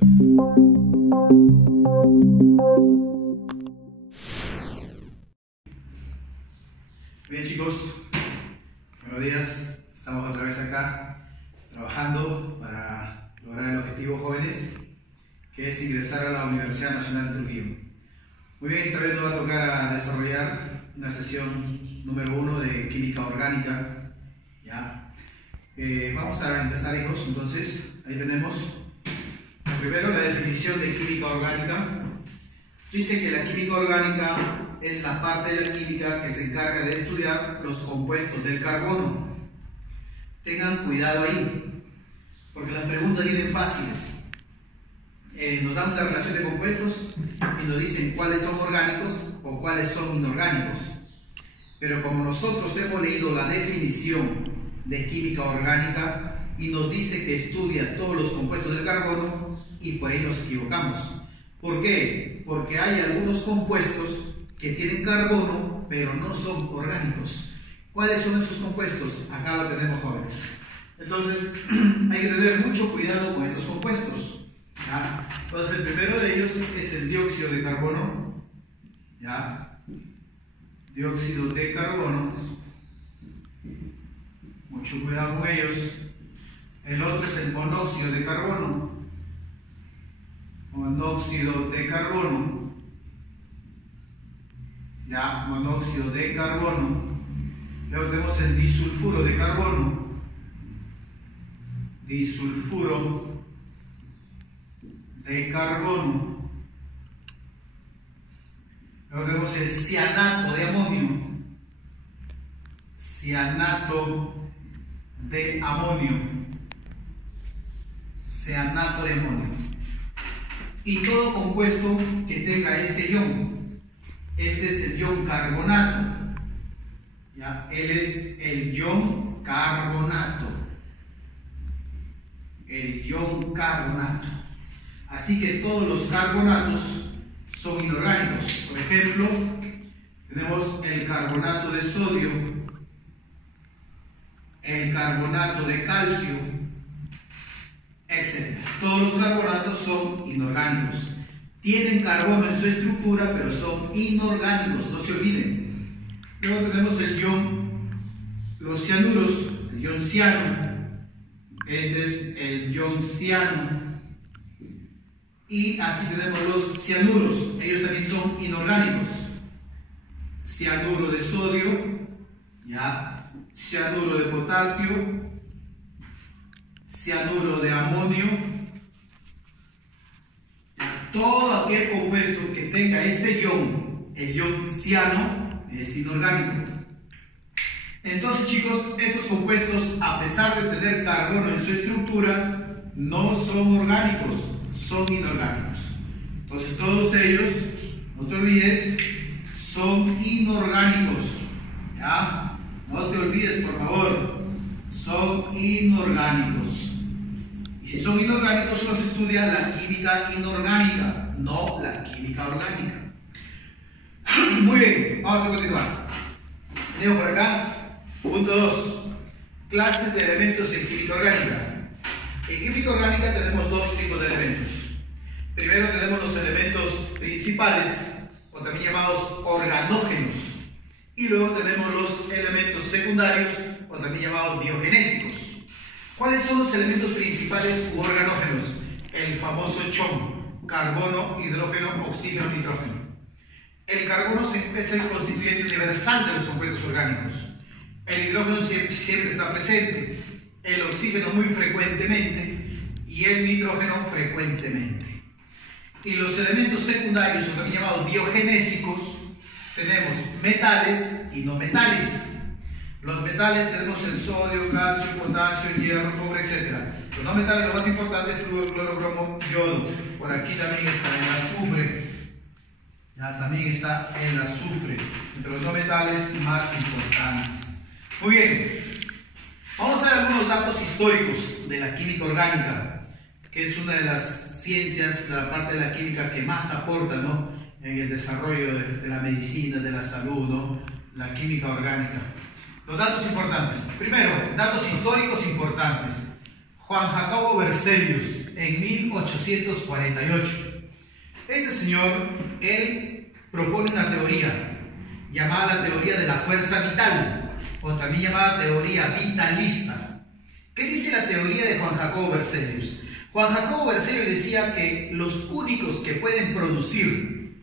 Bien, chicos, buenos días. Estamos otra vez acá trabajando para lograr el objetivo, jóvenes, que es ingresar a la Universidad Nacional de Trujillo. Muy bien, esta vez nos va a tocar desarrollar una sesión número 1 de química orgánica. ¿Ya? Vamos a empezar, hijos. Entonces, ahí tenemos primero la definición de química orgánica. Dice que la química orgánica es la parte de la química que se encarga de estudiar los compuestos del carbono. Tengan cuidado ahí, porque las preguntas vienen fáciles. Nos dan una relación de compuestos y nos dicen cuáles son orgánicos o cuáles son inorgánicos. Pero como nosotros hemos leído la definición de química orgánica y nos dice que estudia todos los compuestos del carbono, y por ahí nos equivocamos. ¿Por qué? Porque hay algunos compuestos que tienen carbono, pero no son orgánicos. ¿Cuáles son esos compuestos? Acá lo tenemos, jóvenes. Entonces, hay que tener mucho cuidado con estos compuestos. ¿Ya? Entonces, el primero de ellos es el dióxido de carbono. ¿Ya? Dióxido de carbono. Mucho cuidado con ellos. El otro es el monóxido de carbono. Monóxido de carbono. Ya, monóxido de carbono. Luego tenemos el disulfuro de carbono. Disulfuro de carbono. Luego tenemos el cianato de amonio. Cianato de amonio. Cianato de amonio. Y todo compuesto que tenga este ion. Este es el ion carbonato. ¿Ya? Él es el ion carbonato. El ion carbonato. Así que todos los carbonatos son inorgánicos. Por ejemplo, tenemos el carbonato de sodio, el carbonato de calcio, etc. Todos los carbonatos son inorgánicos. Tienen carbono en su estructura, pero son inorgánicos, no se olviden. Luego tenemos el ion, los cianuros, el ion ciano. Este es el ion ciano. Y aquí tenemos los cianuros, ellos también son inorgánicos. Cianuro de sodio, ¿ya? Cianuro de potasio, cianuro de amonio. Todo aquel compuesto que tenga este ion, el ion ciano, es inorgánico. Entonces, chicos, estos compuestos, a pesar de tener carbono en su estructura, no son orgánicos, son inorgánicos. Entonces, todos ellos, no te olvides, son inorgánicos. ¿Ya? No te olvides, por favor, son inorgánicos. Y si son inorgánicos, solo se estudia la química inorgánica, no la química orgánica. Muy bien, vamos a continuar. Tenemos por acá, punto 2, clases de elementos en química orgánica. En química orgánica tenemos dos tipos de elementos. Primero tenemos los elementos principales, o también llamados organógenos. Y luego tenemos los elementos secundarios, o también llamados biogenésicos. ¿Cuáles son los elementos principales u organógenos? El famoso CHON, carbono, hidrógeno, oxígeno, nitrógeno. El carbono es el constituyente universal de los compuestos orgánicos. El hidrógeno siempre está presente, el oxígeno muy frecuentemente y el nitrógeno frecuentemente. Y los elementos secundarios, o también llamados biogenésicos, tenemos metales y no metales. Los metales tenemos el sodio, calcio, potasio, hierro, cobre, etc. Los no metales, lo más importante es flúor, cloro, bromo, yodo. Por aquí también está el azufre. Ya también está el azufre, entre los no metales más importantes. Muy bien, vamos a ver algunos datos históricos de la química orgánica, que es una de las ciencias de la parte de la química que más aporta, ¿no?, en el desarrollo de la medicina, de la salud, ¿no?, la química orgánica. Los datos importantes. Primero, datos históricos importantes. Juan Jacobo Berzelius, en 1848. Este señor, él propone una teoría llamada la teoría de la fuerza vital, o también llamada teoría vitalista. ¿Qué dice la teoría de Juan Jacobo Berzelius? Juan Jacobo Berzelius decía que los únicos que pueden producir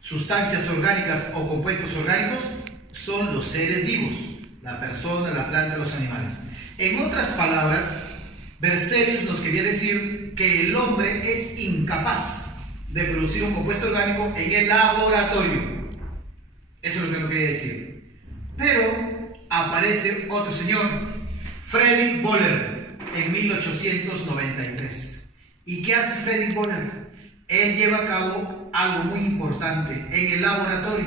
sustancias orgánicas o compuestos orgánicos son los seres vivos, la persona, la planta, los animales. En otras palabras, Berzelius nos quería decir que el hombre es incapaz de producir un compuesto orgánico en el laboratorio. Eso es lo que nos quería decir. Pero aparece otro señor, Friedrich Wöhler, en 1893. ¿Y qué hace Friedrich Wöhler? Él lleva a cabo algo muy importante en el laboratorio.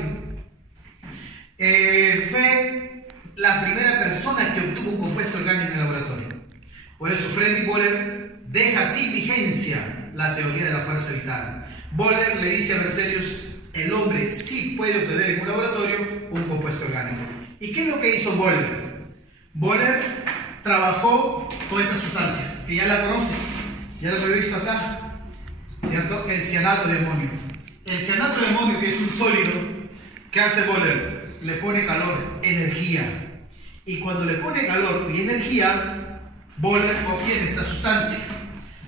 Fue la primera persona que obtuvo un compuesto orgánico en el laboratorio. Por eso Friedrich Wöhler deja sin vigencia la teoría de la fuerza vital. Wöhler le dice a Berzelius: el hombre sí puede obtener en un laboratorio un compuesto orgánico. ¿Y qué es lo que hizo Wöhler? Wöhler trabajó con esta sustancia, que ya la conoces, ya lo he visto acá, ¿cierto? El cianato de amonio. El cianato de amonio, que es un sólido, ¿qué hace Wöhler? Le pone calor, energía. Y cuando le pone calor y energía, Wöhler obtiene esta sustancia.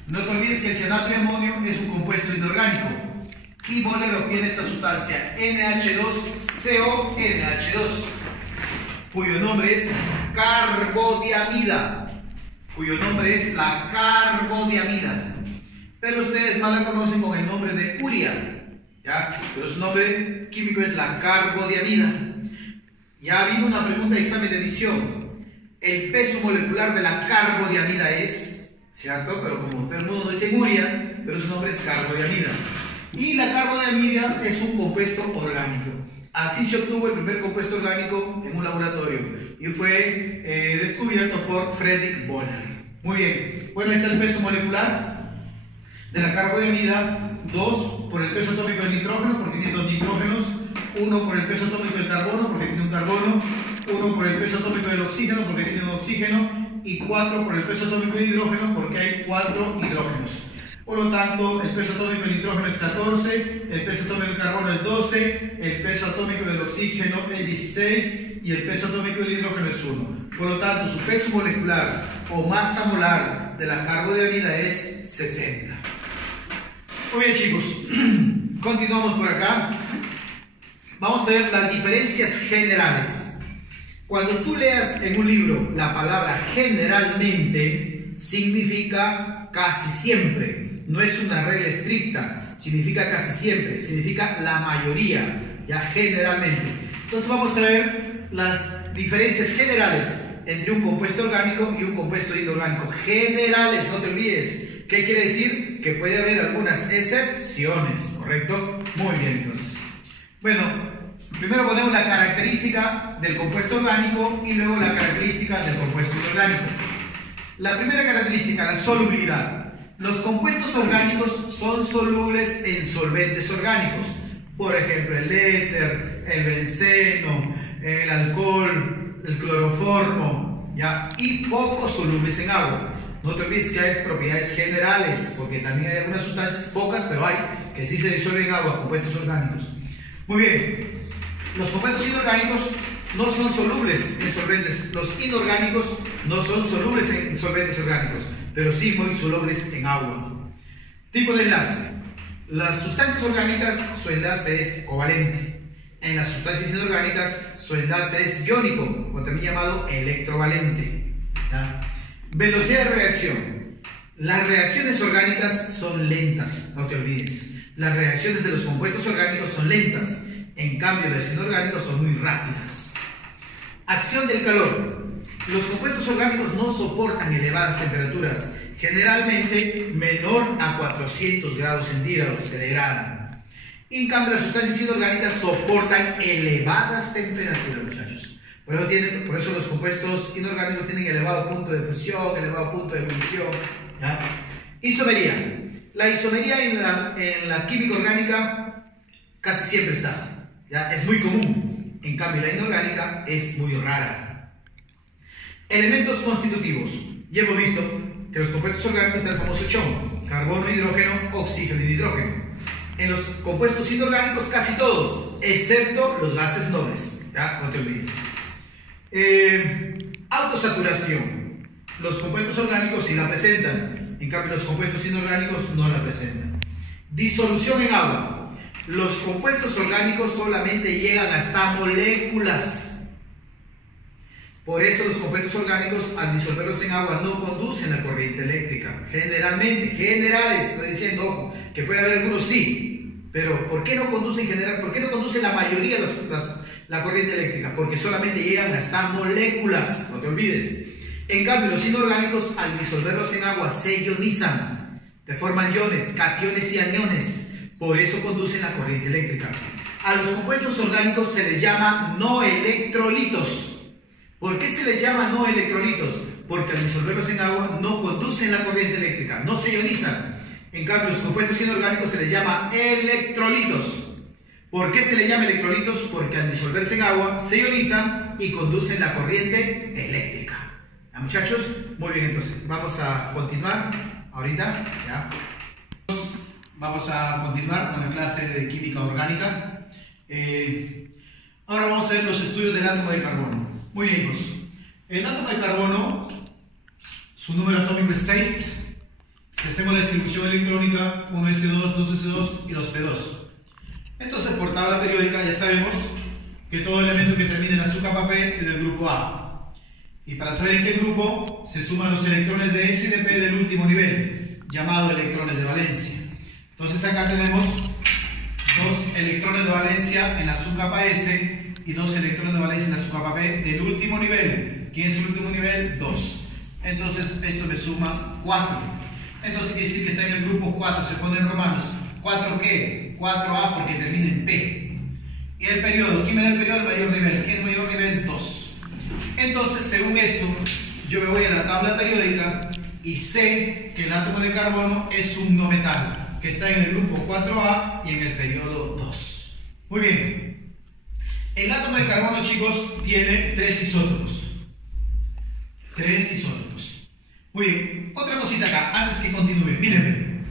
No te olvides que el cianato de amonio es un compuesto inorgánico. Y Wöhler obtiene esta sustancia, NH2CONH2, cuyo nombre es carbodiamida. La carbodiamida. Pero ustedes más la conocen con el nombre de urea, ¿ya? Pero su nombre químico es la carbodiamida. Ya vino una pregunta de examen de admisión. El peso molecular de la carbodiamida es, ¿cierto? Pero como todo el mundo dice urea, pero su nombre es carbodiamida. Y la carbodiamida es un compuesto orgánico. Así se obtuvo el primer compuesto orgánico en un laboratorio y fue descubierto por Friedrich Wöhler. Muy bien, bueno, ahí está el peso molecular de la carbodiamida. 2 por el peso atómico del nitrógeno, porque tiene 2 nitrógenos. 1 por el peso atómico del carbono, porque tiene un carbono. 1 por el peso atómico del oxígeno, porque tiene un oxígeno. Y 4 por el peso atómico del hidrógeno, porque hay 4 hidrógenos. Por lo tanto, el peso atómico del nitrógeno es 14, el peso atómico del carbono es 12, el peso atómico del oxígeno es 16 y el peso atómico del hidrógeno es 1. Por lo tanto, su peso molecular o masa molar de la carbodiamida es 60. Muy bien, chicos, continuamos por acá. Vamos a ver las diferencias generales. Cuando tú leas en un libro la palabra generalmente, significa casi siempre. No es una regla estricta, significa casi siempre, significa la mayoría, ya generalmente. Entonces vamos a ver las diferencias generales entre un compuesto orgánico y un compuesto inorgánico. Generales, no te olvides. ¿Qué quiere decir? Que puede haber algunas excepciones, ¿correcto? Muy bien, entonces. Bueno, primero ponemos la característica del compuesto orgánico y luego la característica del compuesto inorgánico. La primera característica, la solubilidad. Los compuestos orgánicos son solubles en solventes orgánicos. Por ejemplo, el éter, el benceno, el alcohol, el cloroformo, ¿ya? Y poco solubles en agua. No te olvides que hay propiedades generales, porque también hay algunas sustancias, pocas, pero hay, que sí se disuelven en agua, compuestos orgánicos. Muy bien, los compuestos inorgánicos no son solubles en solventes. Los inorgánicos no son solubles en solventes orgánicos, pero sí muy solubles en agua. Tipo de enlace. Las sustancias orgánicas, su enlace es covalente. En las sustancias inorgánicas, su enlace es iónico, o también llamado electrovalente. ¿Ya? Velocidad de reacción. Las reacciones orgánicas son lentas, no te olvides. Las reacciones de los compuestos orgánicos son lentas. En cambio, las inorgánicas son muy rápidas. Acción del calor. Los compuestos orgánicos no soportan elevadas temperaturas. Generalmente, menor a 400 grados centígrados se degradan. En cambio, las sustancias inorgánicas soportan elevadas temperaturas, muchachos. Por eso los compuestos inorgánicos tienen elevado punto de fusión, elevado punto de ebullición. ¿Ya? Isomería. La isomería en la química orgánica casi siempre está, ¿ya? Es muy común. En cambio, la inorgánica es muy rara. Elementos constitutivos. Ya hemos visto que los compuestos orgánicos están el famoso chon, carbono, hidrógeno, oxígeno y nitrógeno. En los compuestos inorgánicos casi todos, excepto los gases nobles, ¿ya? No te olvides. Autosaturación. Los compuestos orgánicos sí la presentan, en cambio los compuestos inorgánicos no la presentan. Disolución en agua. Los compuestos orgánicos solamente llegan hasta moléculas. Por eso los compuestos orgánicos, al disolverlos en agua, no conducen la corriente eléctrica. Generalmente, generales, estoy diciendo, ojo, que puede haber algunos sí, pero ¿por qué no conducen general? ¿Por qué no conducen la mayoría la corriente eléctrica? Porque solamente llegan hasta moléculas, no te olvides. En cambio, los inorgánicos, al disolverlos en agua, se ionizan, te forman iones, cationes y aniones. Por eso conducen la corriente eléctrica. A los compuestos orgánicos se les llama no electrolitos. ¿Por qué se les llama no electrolitos? Porque al disolverlos en agua no conducen la corriente eléctrica, no se ionizan. En cambio, los compuestos inorgánicos se les llama electrolitos. ¿Por qué se les llama electrolitos? Porque al disolverse en agua se ionizan y conducen la corriente eléctrica. ¿Ya, muchachos? Muy bien, entonces vamos a continuar ahorita. ¿Ya? Vamos a continuar con la clase de química orgánica. Ahora vamos a ver los estudios del átomo de carbono. Muy bien, hijos. El átomo de carbono, su número atómico es 6. Si hacemos la distribución electrónica, 1s2, 2s2 y 2p2. Entonces, por tabla periódica ya sabemos que todo elemento que termine en la capa P es del grupo A. Y para saber en qué grupo se suman los electrones de S y de P del último nivel, llamado electrones de valencia. Entonces acá tenemos 2 electrones de valencia en la subcapa S y 2 electrones de valencia en la subcapa P del último nivel. ¿Quién es el último nivel? 2. Entonces esto me suma 4. Entonces quiere decir que está en el grupo 4, se pone en romanos. ¿4 qué? 4A porque termina en P. Y el periodo, ¿quién me da el periodo? Mayor nivel. ¿Qué es mayor nivel? 2. Entonces, según esto, yo me voy a la tabla periódica y sé que el átomo de carbono es un no metal, que está en el grupo 4A y en el periodo 2. Muy bien. El átomo de carbono, chicos, tiene 3 isótopos. 3 isótopos. Muy bien. Otra cosita acá, antes que continúe. Mírenme.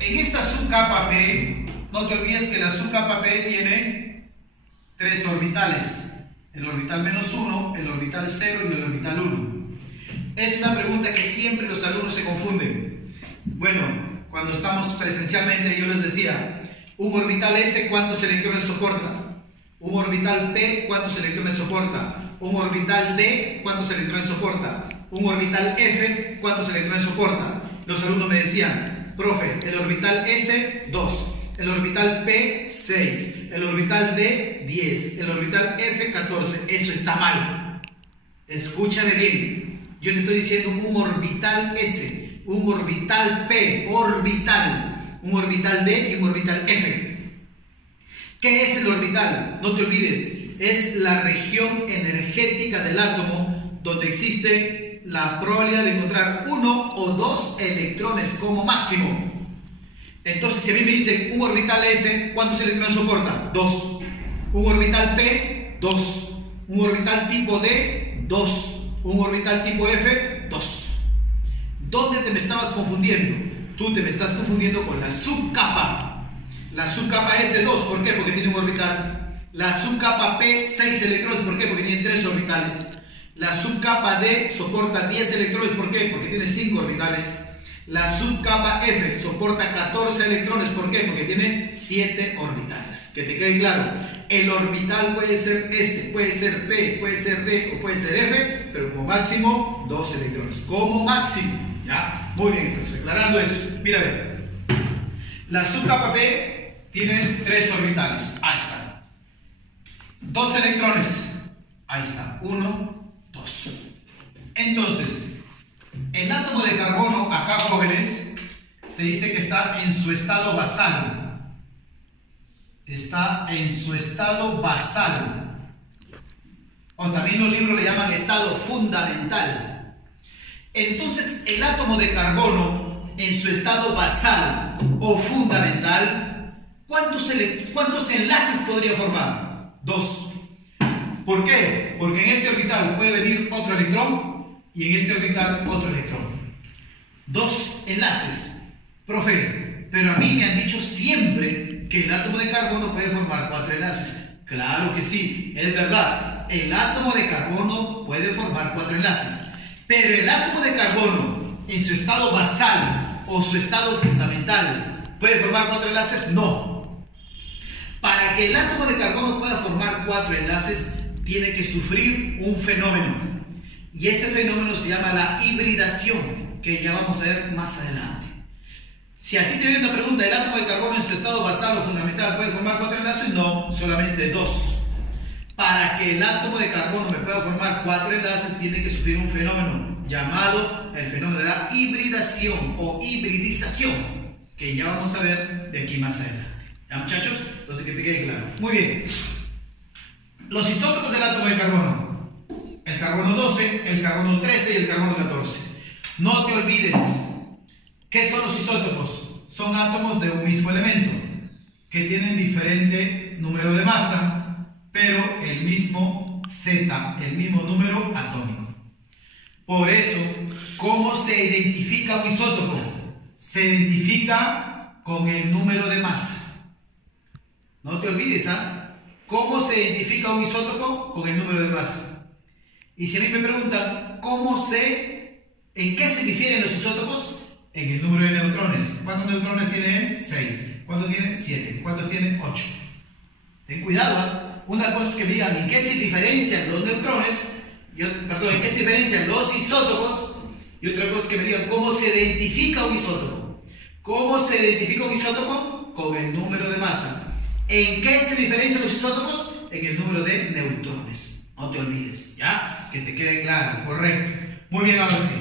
En esta subcapa P, no te olvides que la subcapa P tiene 3 orbitales. El orbital -1, el orbital 0 y el orbital 1. Es una pregunta que siempre los alumnos se confunden. Bueno, cuando estamos presencialmente yo les decía, un orbital S, ¿cuántos electrones soporta? Un orbital P, ¿cuántos electrones soporta? Un orbital D, ¿cuántos electrones soporta? Un orbital F, ¿cuántos electrones soporta? Los alumnos me decían, profe, el orbital S, 2. El orbital P, 6. El orbital D, 10. El orbital F, 14. Eso está mal. Escúchame bien. Yo te estoy diciendo un orbital S, un orbital P, orbital, un orbital D y un orbital F. ¿Qué es el orbital? No te olvides, es la región energética del átomo donde existe la probabilidad de encontrar 1 o 2 electrones como máximo. Entonces, si a mí me dicen un orbital S, ¿cuántos electrones soporta? 2. Un orbital P, 2. Un orbital tipo D, 2. Un orbital tipo F, 2. ¿Dónde te me estabas confundiendo? Tú te me estás confundiendo con la subcapa. La subcapa S, 2. ¿Por qué? Porque tiene un orbital. La subcapa P, 6 electrones. ¿Por qué? Porque tiene 3 orbitales. La subcapa D soporta 10 electrones. ¿Por qué? Porque tiene 5 orbitales. La subcapa F soporta 14 electrones. ¿Por qué? Porque tiene 7 orbitales. Que te quede claro. El orbital puede ser S, puede ser P, puede ser D o puede ser F, pero como máximo 2 electrones. Como máximo. ¿Ya? Muy bien, entonces aclarando eso. Mira, a ver. La subcapa P tiene 3 orbitales. Ahí está. 2 electrones. Ahí está. 1, 2. Entonces, el átomo de carbono, acá jóvenes, se dice que está en su estado basal. Está en su estado basal. O también los libros le llaman estado fundamental. Entonces, el átomo de carbono, en su estado basal o fundamental, ¿cuántos enlaces podría formar? 2. ¿Por qué? Porque en este orbital puede venir otro electrón y en este orbital otro electrón. 2 enlaces. Profe, pero a mí me han dicho siempre que el átomo de carbono puede formar 4 enlaces. Claro que sí, es verdad. El átomo de carbono puede formar 4 enlaces. Pero el átomo de carbono en su estado basal o su estado fundamental ¿puede formar 4 enlaces? No. Para que el átomo de carbono pueda formar 4 enlaces, tiene que sufrir un fenómeno. Y ese fenómeno se llama la hibridación, que ya vamos a ver más adelante. Si a ti te viene una pregunta, ¿el átomo de carbono en su estado basal o fundamental puede formar 4 enlaces? No, solamente 2. Para que el átomo de carbono me pueda formar 4 enlaces, tiene que sufrir un fenómeno llamado el fenómeno de la hibridación o hibridización, que ya vamos a ver de aquí más adelante. ¿Ya, muchachos? Entonces, que te quede claro. Muy bien. Los isótopos del átomo de carbono: el carbono 12, el carbono 13 y el carbono 14. No te olvides, ¿qué son los isótopos? Son átomos de un mismo elemento que tienen diferente número de masa, pero el mismo Z, el mismo número atómico. Por eso, ¿cómo se identifica un isótopo? Se identifica con el número de masa. No te olvides, ¿ah? ¿Cómo se identifica un isótopo? Con el número de masa. Y si a mí me preguntan, ¿en qué se difieren los isótopos? En el número de neutrones. ¿Cuántos neutrones tienen? 6. ¿Cuántos tienen? 7. ¿Cuántos tienen? 8. Ten cuidado, ¿eh? Una cosa es que me digan en qué se diferencian los neutrones, en qué se diferencian los isótopos, y otra cosa es que me digan cómo se identifica un isótopo. ¿Cómo se identifica un isótopo? Con el número de masa. ¿En qué se diferencian los isótopos? En el número de neutrones. No te olvides, ¿ya? Que te quede claro, correcto. Muy bien, ahora sí.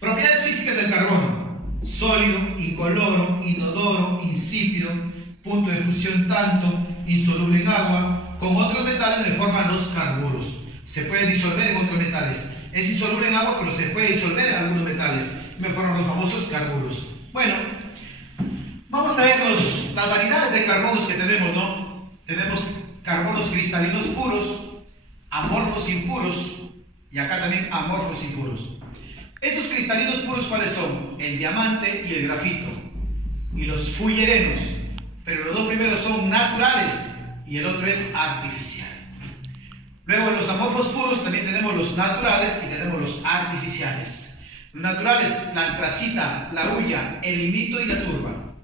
Propiedades físicas del carbono: sólido, incoloro, inodoro, insípido, punto de fusión tanto, insoluble en agua. Con otros metales le forman los carburos. Se puede disolver en otros metales. Es insoluble en agua, pero se puede disolver en algunos metales. Me forman los famosos carburos. Bueno, vamos a ver las variedades de carbonos que tenemos, ¿no? Tenemos carbonos cristalinos puros, amorfos impuros, y acá también amorfos impuros. Estos cristalinos puros, ¿cuáles son? El diamante y el grafito, y los fullerenos. Pero los dos primeros son naturales y el otro es artificial. Luego, en los amorfos puros también tenemos los naturales y tenemos los artificiales. Los naturales: la antracita, la hulla, el limito y la turba.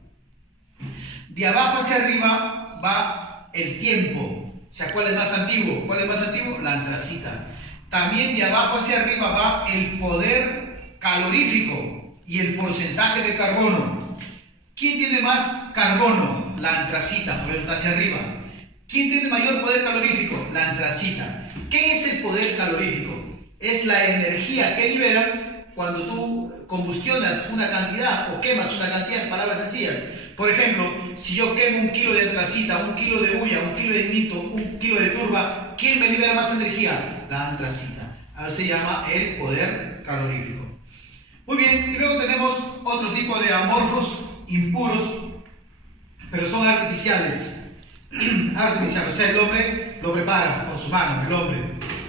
De abajo hacia arriba va el tiempo. O sea, ¿cuál es más antiguo? ¿Cuál es más antiguo? La antracita. También de abajo hacia arriba va el poder calorífico y el porcentaje de carbono. ¿Quién tiene más carbono? La antracita, por eso está hacia arriba. ¿Quién tiene mayor poder calorífico? La antracita. ¿Qué es el poder calorífico? Es la energía que liberan cuando tú combustionas una cantidad o quemas una cantidad, en palabras sencillas. Por ejemplo, si yo quemo 1 kilo de antracita, 1 kilo de hulla, 1 kilo de limito, 1 kilo de turba, ¿quién me libera más energía? La antracita. Eso se llama el poder calorífico. Muy bien, y luego tenemos otro tipo de amorfos impuros, pero son artificiales. Artificiales, o sea, el hombre lo prepara con su mano, el hombre.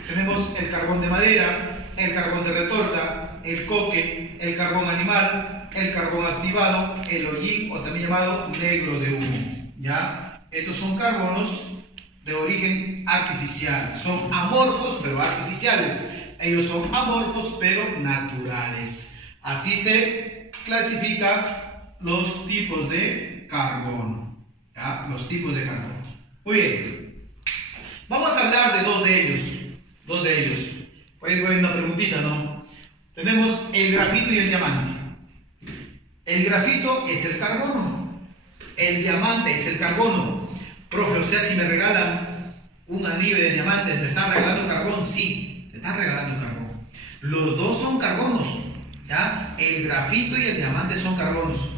Tenemos el carbón de madera, el carbón de retorta, el coque, el carbón animal, el carbón activado, el hollín, o también llamado negro de humo. ¿Ya? Estos son carbonos de origen artificial. Son amorfos, pero artificiales. Ellos son amorfos, pero naturales. Así se clasifican los tipos de carbono. ¿Ya? Los tipos de carbono. Muy bien. Vamos a hablar de dos de ellos. Por ahí voy a una preguntita, ¿no? Tenemos el grafito y el diamante. El grafito es el carbono. El diamante es el carbono. Profe, o sea, si me regalan un anillo de diamantes, ¿me están regalando carbón? Sí, te están regalando carbón. Los dos son carbonos. ¿Ya? El grafito y el diamante son carbonos.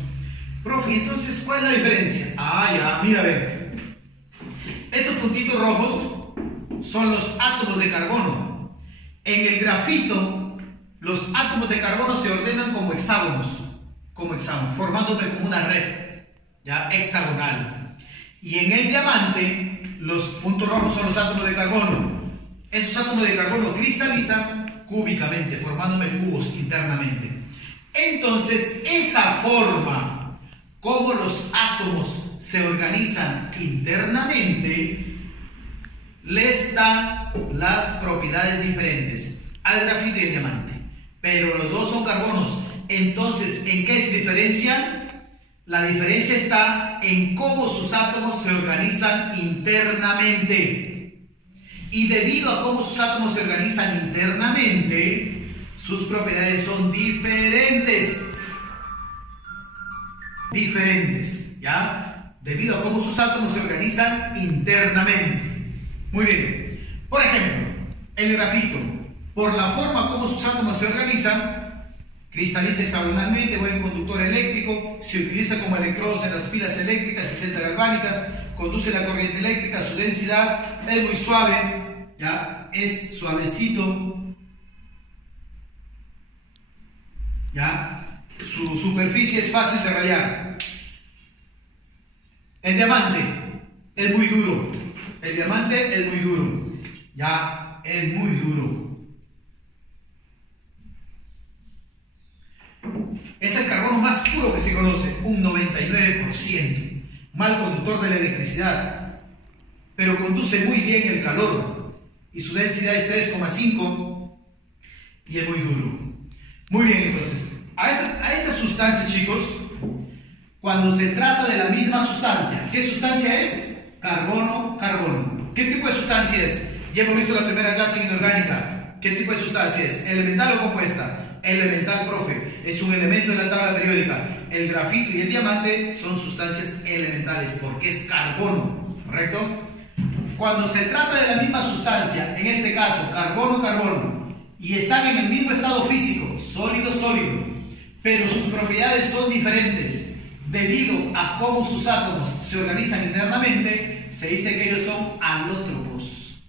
Profe, entonces, ¿cuál es la diferencia? Ah, ya, mira, ve. Estos puntitos rojos son los átomos de carbono. En el grafito, los átomos de carbono se ordenan como hexágonos, formándome como una red, ¿ya? Hexagonal. Y en el diamante, los puntos rojos son los átomos de carbono. Esos átomos de carbono cristalizan cúbicamente, formándome cubos internamente. Entonces, esa forma como los átomos se organizan internamente les da las propiedades diferentes al grafito y el diamante. Pero los dos son carbonos. Entonces, ¿en qué se diferencian? La diferencia está en cómo sus átomos se organizan internamente. Y debido a cómo sus átomos se organizan internamente, sus propiedades son diferentes. ¿Ya? Debido a cómo sus átomos se organizan internamente. Muy bien. Por ejemplo, el grafito, por la forma como sus átomos se organizan, cristaliza hexagonalmente, buen conductor eléctrico, se utiliza como electrodos en las pilas eléctricas y celdas galvánicas, conduce la corriente eléctrica, su densidad es muy suave, ¿ya? Es suavecito, ¿ya? Su superficie es fácil de rayar. El diamante es muy duro, el diamante es muy duro, ¿ya? Es muy duro. Es el carbono más puro que se conoce, un 99%. Mal conductor de la electricidad, pero conduce muy bien el calor y su densidad es 3,5 y es muy duro. Muy bien, entonces, a esta sustancia, chicos, cuando se trata de la misma sustancia, ¿qué sustancia es? Carbono, carbono. ¿Qué tipo de sustancia es? Ya hemos visto la primera clase en inorgánica. ¿Qué tipo de sustancia es? ¿Elemental o compuesta? Elemental, profe, es un elemento de la tabla periódica. El grafito y el diamante son sustancias elementales porque es carbono, ¿correcto? Cuando se trata de la misma sustancia, en este caso carbono, carbono, y están en el mismo estado físico, sólido, sólido, pero sus propiedades son diferentes debido a cómo sus átomos se organizan internamente, se dice que ellos son alótropos.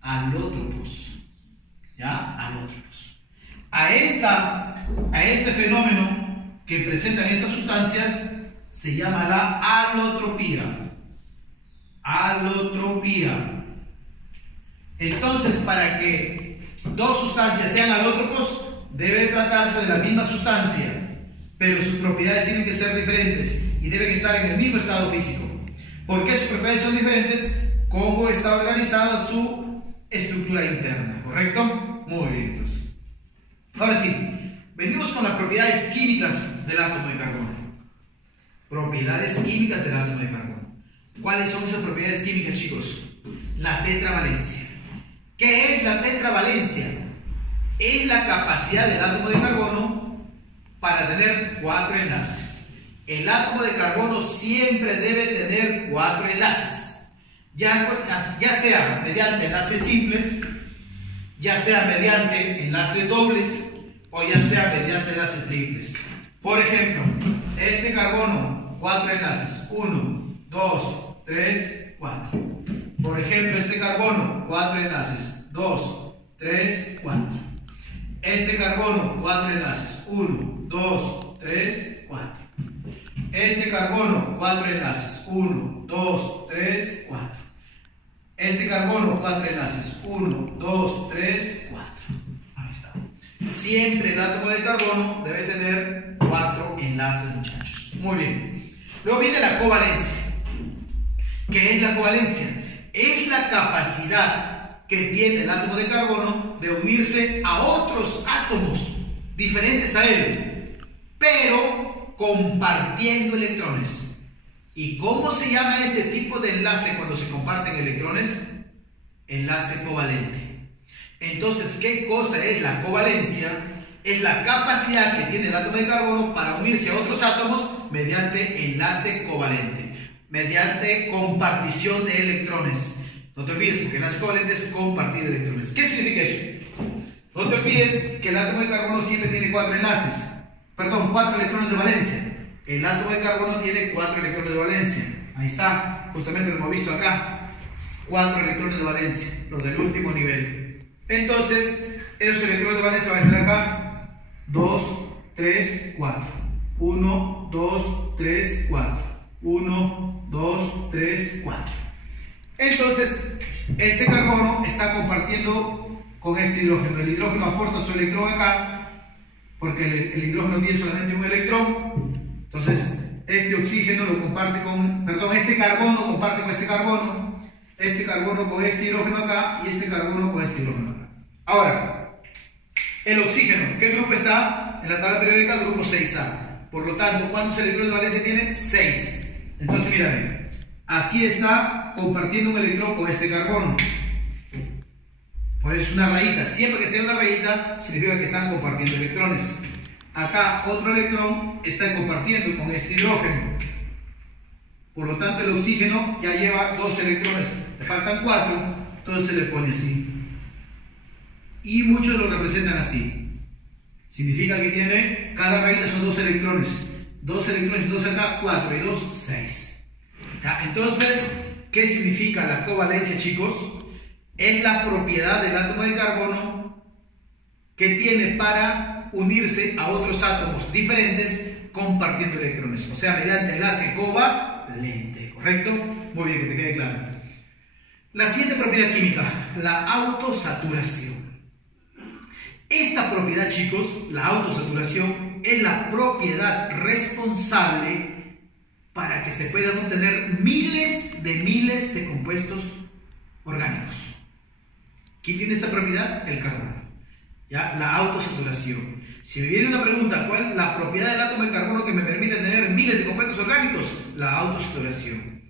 Alótropos, ¿ya? Alótropos. A este fenómeno que presentan estas sustancias se llama la alotropía. Alotropía. Entonces, para que dos sustancias sean alótropos, debe tratarse de la misma sustancia, pero sus propiedades tienen que ser diferentes y deben estar en el mismo estado físico. ¿Por qué sus propiedades son diferentes? ¿Cómo está organizada su estructura interna? ¿Correcto? Muy bien, entonces. Ahora sí, venimos con las propiedades químicas del átomo de carbono. Propiedades químicas del átomo de carbono. ¿Cuáles son esas propiedades químicas, chicos? La tetravalencia. ¿Qué es la tetravalencia? Es la capacidad del átomo de carbono para tener 4 enlaces. El átomo de carbono siempre debe tener 4 enlaces. Ya sea mediante enlaces simples, ya sea mediante enlaces dobles o ya sea mediante enlaces triples. Por ejemplo, este carbono, 4 enlaces, 1, 2, 3, 4. Por ejemplo, este carbono, 4 enlaces, 2, 3, 4. Este carbono, 4 enlaces, 1, 2, 3, 4. Este carbono, 4 enlaces, 1, 2, 3, 4. Este carbono, 4 enlaces, 1, 2, 3, 4. Ahí está. Siempre el átomo de carbono debe tener 4 enlaces, muchachos. Muy bien. Luego viene la covalencia. ¿Qué es la covalencia? Es la capacidad que tiene el átomo de carbono de unirse a otros átomos diferentes a él, pero compartiendo electrones. ¿Y cómo se llama ese tipo de enlace cuando se comparten electrones? Enlace covalente. Entonces, ¿qué cosa es la covalencia? Es la capacidad que tiene el átomo de carbono para unirse a otros átomos mediante enlace covalente, mediante compartición de electrones. No te olvides, porque enlace covalente es compartir electrones. ¿Qué significa eso? No te olvides que el átomo de carbono siempre tiene 4 enlaces, perdón, 4 electrones de valencia. El átomo de carbono tiene 4 electrones de valencia. Ahí está, justamente lo hemos visto acá. 4 electrones de valencia, los del último nivel. Entonces, esos electrones de valencia van a estar acá. 2, 3, 4. 1, 2, 3, 4. 1, 2, 3, 4. Entonces, este carbono está compartiendo con este hidrógeno. El hidrógeno aporta su electrón acá, porque el hidrógeno tiene solamente un electrón. Entonces, este oxígeno lo comparte con, perdón, este carbono comparte con este carbono con este hidrógeno acá y este carbono con este hidrógeno acá. Ahora, el oxígeno, ¿qué grupo está? En la tabla periódica, el grupo 6A. Por lo tanto, ¿cuántos electrones de valencia tiene? 6. Entonces, mírame, aquí está compartiendo un electrón con este carbono. Por eso es una rayita. Siempre que sea una rayita, significa que están compartiendo electrones. Acá otro electrón está compartiendo con este hidrógeno. Por lo tanto, el oxígeno ya lleva 2 electrones. Le faltan 4, entonces se le pone así. Y muchos lo representan así. Significa que tiene, cada rayita son 2 electrones. 2 electrones, 2 acá, 4 y 2, 6. Entonces, ¿qué significa la covalencia, chicos? Es la propiedad del átomo de carbono que tiene para unirse a otros átomos diferentes compartiendo electrones. O sea, mediante enlace covalente, ¿correcto? Muy bien, que te quede claro. La siguiente propiedad química, la autosaturación. Esta propiedad, chicos, la autosaturación, es la propiedad responsable para que se puedan obtener miles de compuestos orgánicos. ¿Quién tiene esta propiedad? El carbono. ¿Ya? La autosaturación. Si me viene una pregunta, ¿cuál es la propiedad del átomo de carbono que me permite tener miles de compuestos orgánicos? La autosaturación.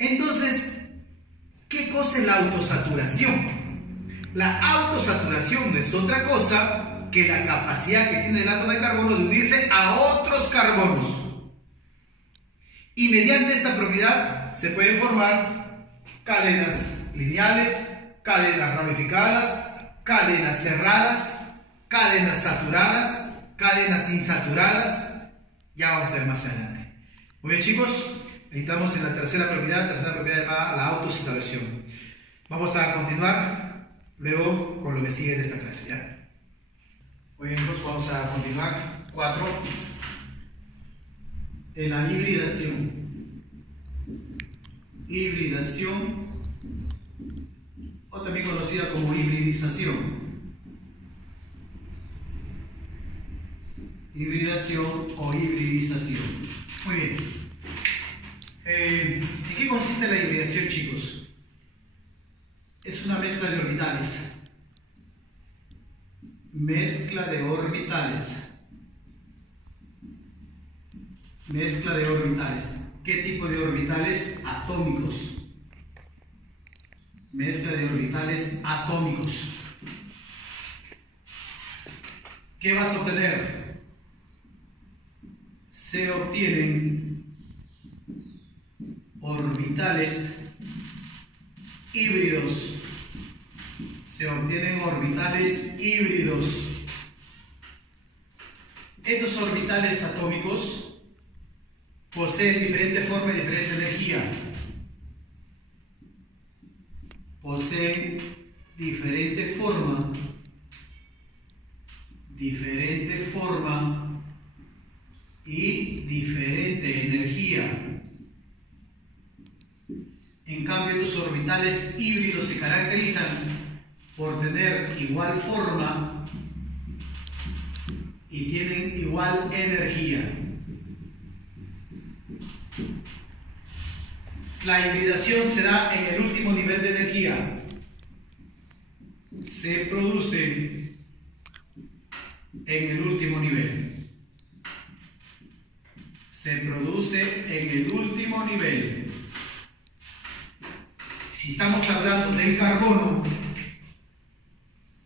Entonces, ¿qué cosa es la autosaturación? La autosaturación no es otra cosa que la capacidad que tiene el átomo de carbono de unirse a otros carbonos. Y mediante esta propiedad se pueden formar cadenas lineales, cadenas ramificadas, cadenas cerradas, cadenas saturadas, cadenas insaturadas. Ya vamos a ver más adelante. Muy bien, chicos, estamos en la tercera propiedad llamada la autosaturación. Vamos a continuar luego con lo que sigue de esta clase, ¿ya? Muy bien, pues vamos a continuar. 4. En la hibridación. Hibridación, o también conocida como hibridización. Hibridación o hibridización. Muy bien. ¿En qué consiste la hibridación, chicos? Es una mezcla de orbitales. Mezcla de orbitales. Mezcla de orbitales. ¿Qué tipo de orbitales? Atómicos. Mezcla de orbitales atómicos. ¿Qué vas a obtener? Se obtienen orbitales híbridos. Se obtienen orbitales híbridos. Estos orbitales atómicos poseen diferente forma y diferente energía. Poseen diferente forma y diferente energía. En cambio, estos orbitales híbridos se caracterizan por tener igual forma y tienen igual energía. La hibridación se da en el último nivel de energía. Se produce en el último nivel. Se produce en el último nivel. Si estamos hablando del carbono,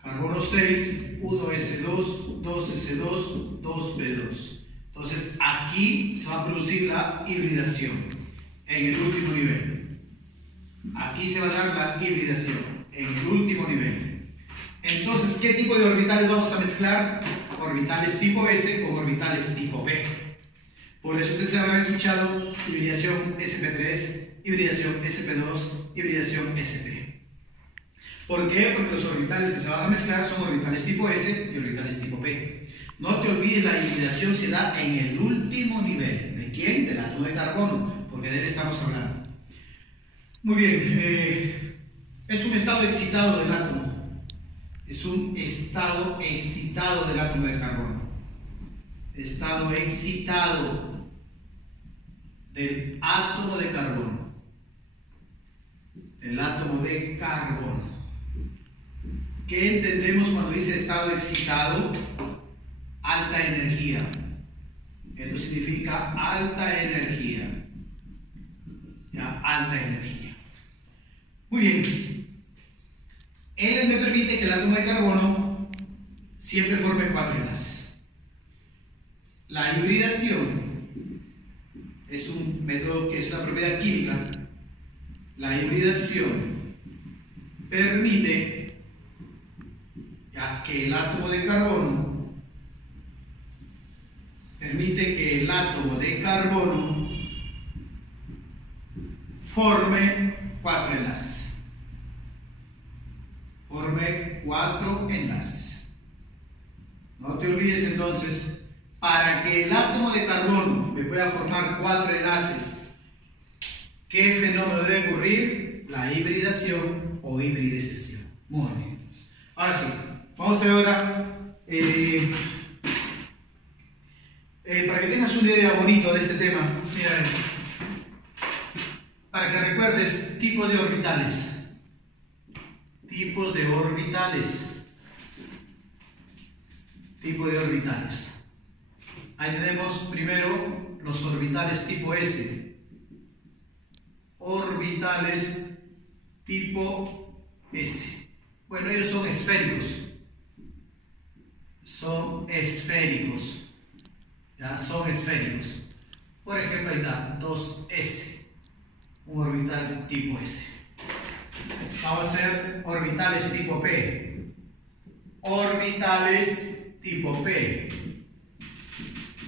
carbono 6, 1s2, 2s2, 2p2. Entonces aquí se va a producir la hibridación en el último nivel. Aquí se va a dar la hibridación en el último nivel. Entonces, ¿qué tipo de orbitales vamos a mezclar? Orbitales tipo S con orbitales tipo P. Por eso ustedes habrán escuchado hibridación sp3, hibridación sp2, hibridación sp. ¿Por qué? Porque los orbitales que se van a mezclar son orbitales tipo S y orbitales tipo P. No te olvides, la hibridación se da en el último nivel. ¿De quién? Del átomo de carbono, porque de él estamos hablando. Muy bien, es un estado excitado del átomo. Es un estado excitado del átomo de carbono. estado excitado del átomo de carbono. El átomo de carbono. ¿Qué entendemos cuando dice estado excitado? Alta energía. Esto significa alta energía. Ya, alta energía. Muy bien. Él me permite que el átomo de carbono siempre forme 4 enlaces. La hibridación es un método que es una propiedad química. La hibridación permite ya que el átomo de carbono forme 4 enlaces. Forme 4 enlaces. No te olvides entonces, para que el átomo de carbono me pueda formar 4 enlaces, ¿qué fenómeno debe ocurrir? La hibridación o hibridización. Muy bien. Ahora sí, vamos a ver ahora, para que tengas una idea bonita de este tema, mira, para que recuerdes tipos de orbitales. Tipos de orbitales. Tipo de orbitales. Ahí tenemos primero los orbitales tipo S. Orbitales tipo S. Bueno, ellos son esféricos. Son esféricos. Ya, son esféricos. Por ejemplo, ahí está 2S. Un orbital tipo S. Vamos a hacer orbitales tipo P. Orbitales tipo P.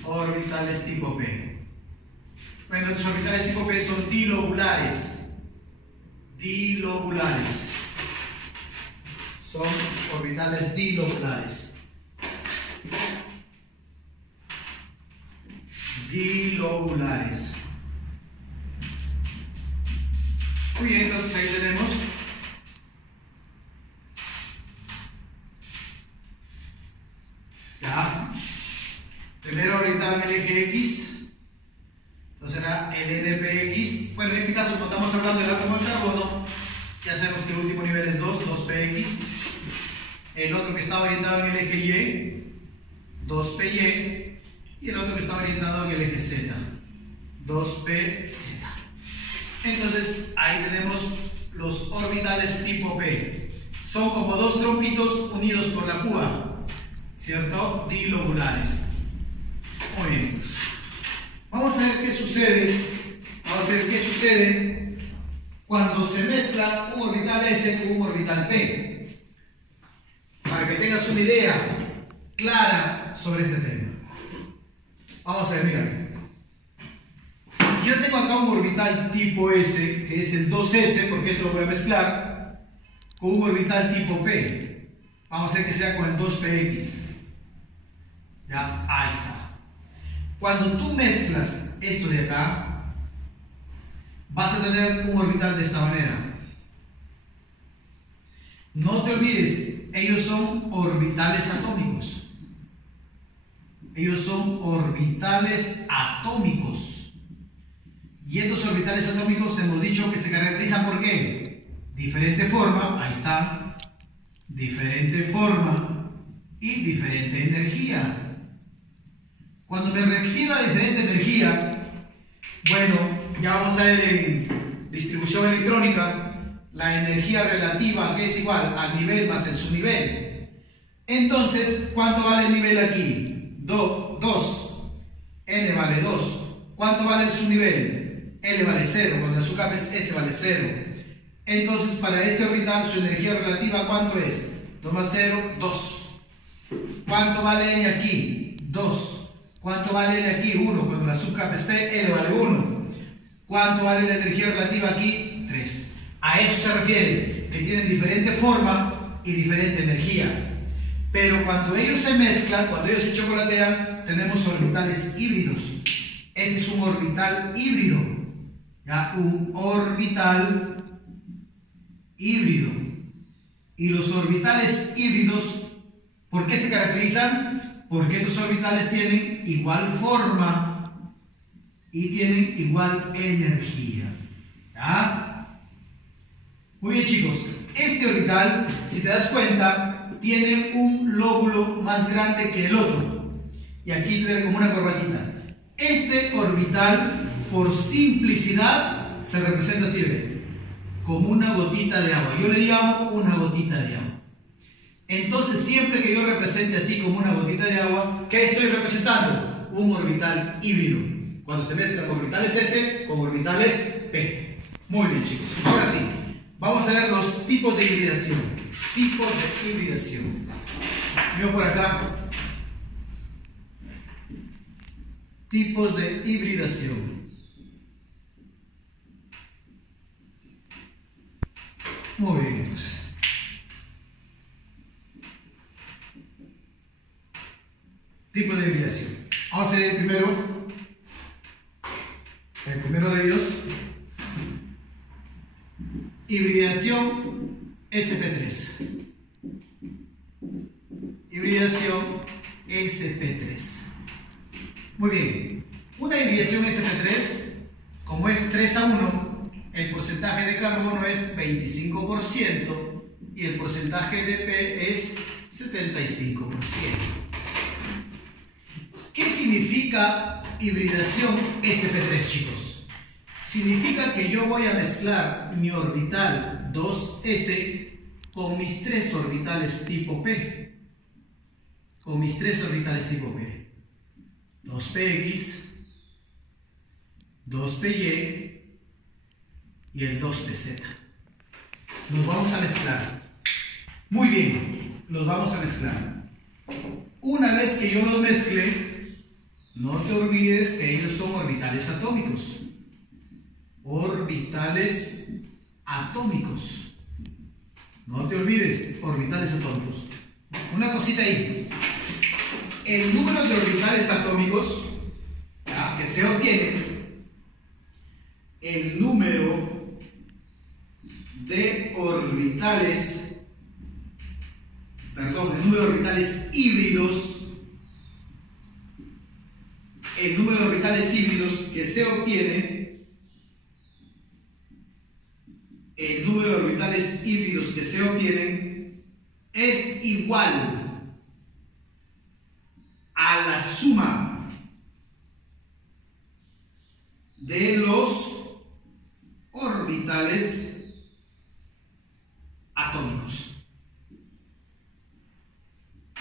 Orbitales tipo P. Bueno, los orbitales tipo P son dilobulares. Dilobulares. Son orbitales dilobulares. Dilobulares. Muy bien, entonces ahí tenemos ya primero orbital en el eje X, entonces será el NPX. Bueno, en este caso, como estamos hablando del átomo de carbono, ya sabemos que el último nivel es 2PX. El otro que está orientado en el eje Y, 2PY. Y el otro que está orientado en el eje Z, 2PZ. Entonces ahí tenemos los orbitales tipo P. Son como dos tronquitos unidos por la púa, ¿cierto? Dilobulares. Muy bien. Vamos a ver qué sucede. Vamos a ver qué sucede cuando se mezcla un orbital S con un orbital P. Para que tengas una idea clara sobre este tema. Vamos a ver, mira. Si yo tengo acá un orbital tipo S, que es el 2S, porque esto lo voy a mezclar, con un orbital tipo P, vamos a hacer que sea con el 2PX. Ya, ahí está. Cuando tú mezclas esto de acá, vas a tener un orbital de esta manera. No te olvides, ellos son orbitales atómicos. Ellos son orbitales atómicos. Y estos orbitales atómicos hemos dicho que se caracterizan por ¿qué? Diferente forma, ahí está, diferente forma y diferente energía. Cuando me refiero a diferente energía, bueno, ya vamos a ver en distribución electrónica la energía relativa, que es igual al nivel más el subnivel. Entonces, ¿cuánto vale el nivel aquí? 2. N vale 2. ¿Cuánto vale el subnivel? L vale 0, cuando el subcap es S vale 0. Entonces, para este orbital, su energía relativa, ¿cuánto es? 2 más 0, 2. ¿Cuánto vale N aquí? 2. ¿Cuánto vale N aquí? 1. Cuando la subcap es P, L vale 1. ¿Cuánto vale la energía relativa aquí? 3. A eso se refiere, que tienen diferente forma y diferente energía. Pero cuando ellos se mezclan, cuando ellos se chocolatean, tenemos orbitales híbridos. Este es un orbital híbrido. ¿Ya? Un orbital híbrido. Y los orbitales híbridos, ¿por qué se caracterizan? Porque estos orbitales tienen igual forma y tienen igual energía. ¿Ya? Muy bien, chicos. Este orbital, si te das cuenta, tiene un lóbulo más grande que el otro. Y aquí tiene como una corbatita. Este orbital, por simplicidad, se representa así, ¿ve? Como una gotita de agua. Yo le llamo una gotita de agua. Entonces, siempre que yo represente así como una gotita de agua, ¿qué estoy representando? Un orbital híbrido. Cuando se mezclan orbitales S con orbitales P. Muy bien, chicos. Ahora sí, vamos a ver los tipos de hibridación. Tipos de hibridación. Veo por acá. Tipos de hibridación. Muy bien, entonces. Tipo de hibridación. Vamos a ver el primero de ellos. Hibridación sp3. Hibridación sp3. Muy bien. Una hibridación sp3, como es 3:1, el porcentaje de carbono es 25% y el porcentaje de P es 75%. ¿Qué significa hibridación sp3, chicos? Significa que yo voy a mezclar mi orbital 2s con mis 3 orbitales tipo P. Con mis 3 orbitales tipo P. 2px, 2py y el 2pz. Los vamos a mezclar. Muy bien, los vamos a mezclar. Una vez que yo los mezcle, no te olvides que ellos son orbitales atómicos. Orbitales atómicos. No te olvides, orbitales atómicos. Una cosita ahí. El número de orbitales atómicos, ¿ya?, que se obtiene, el número de orbitales, el número de orbitales híbridos, el número de orbitales híbridos que se obtiene, el número de orbitales híbridos que se obtienen es igual a la suma de los orbitales atómicos.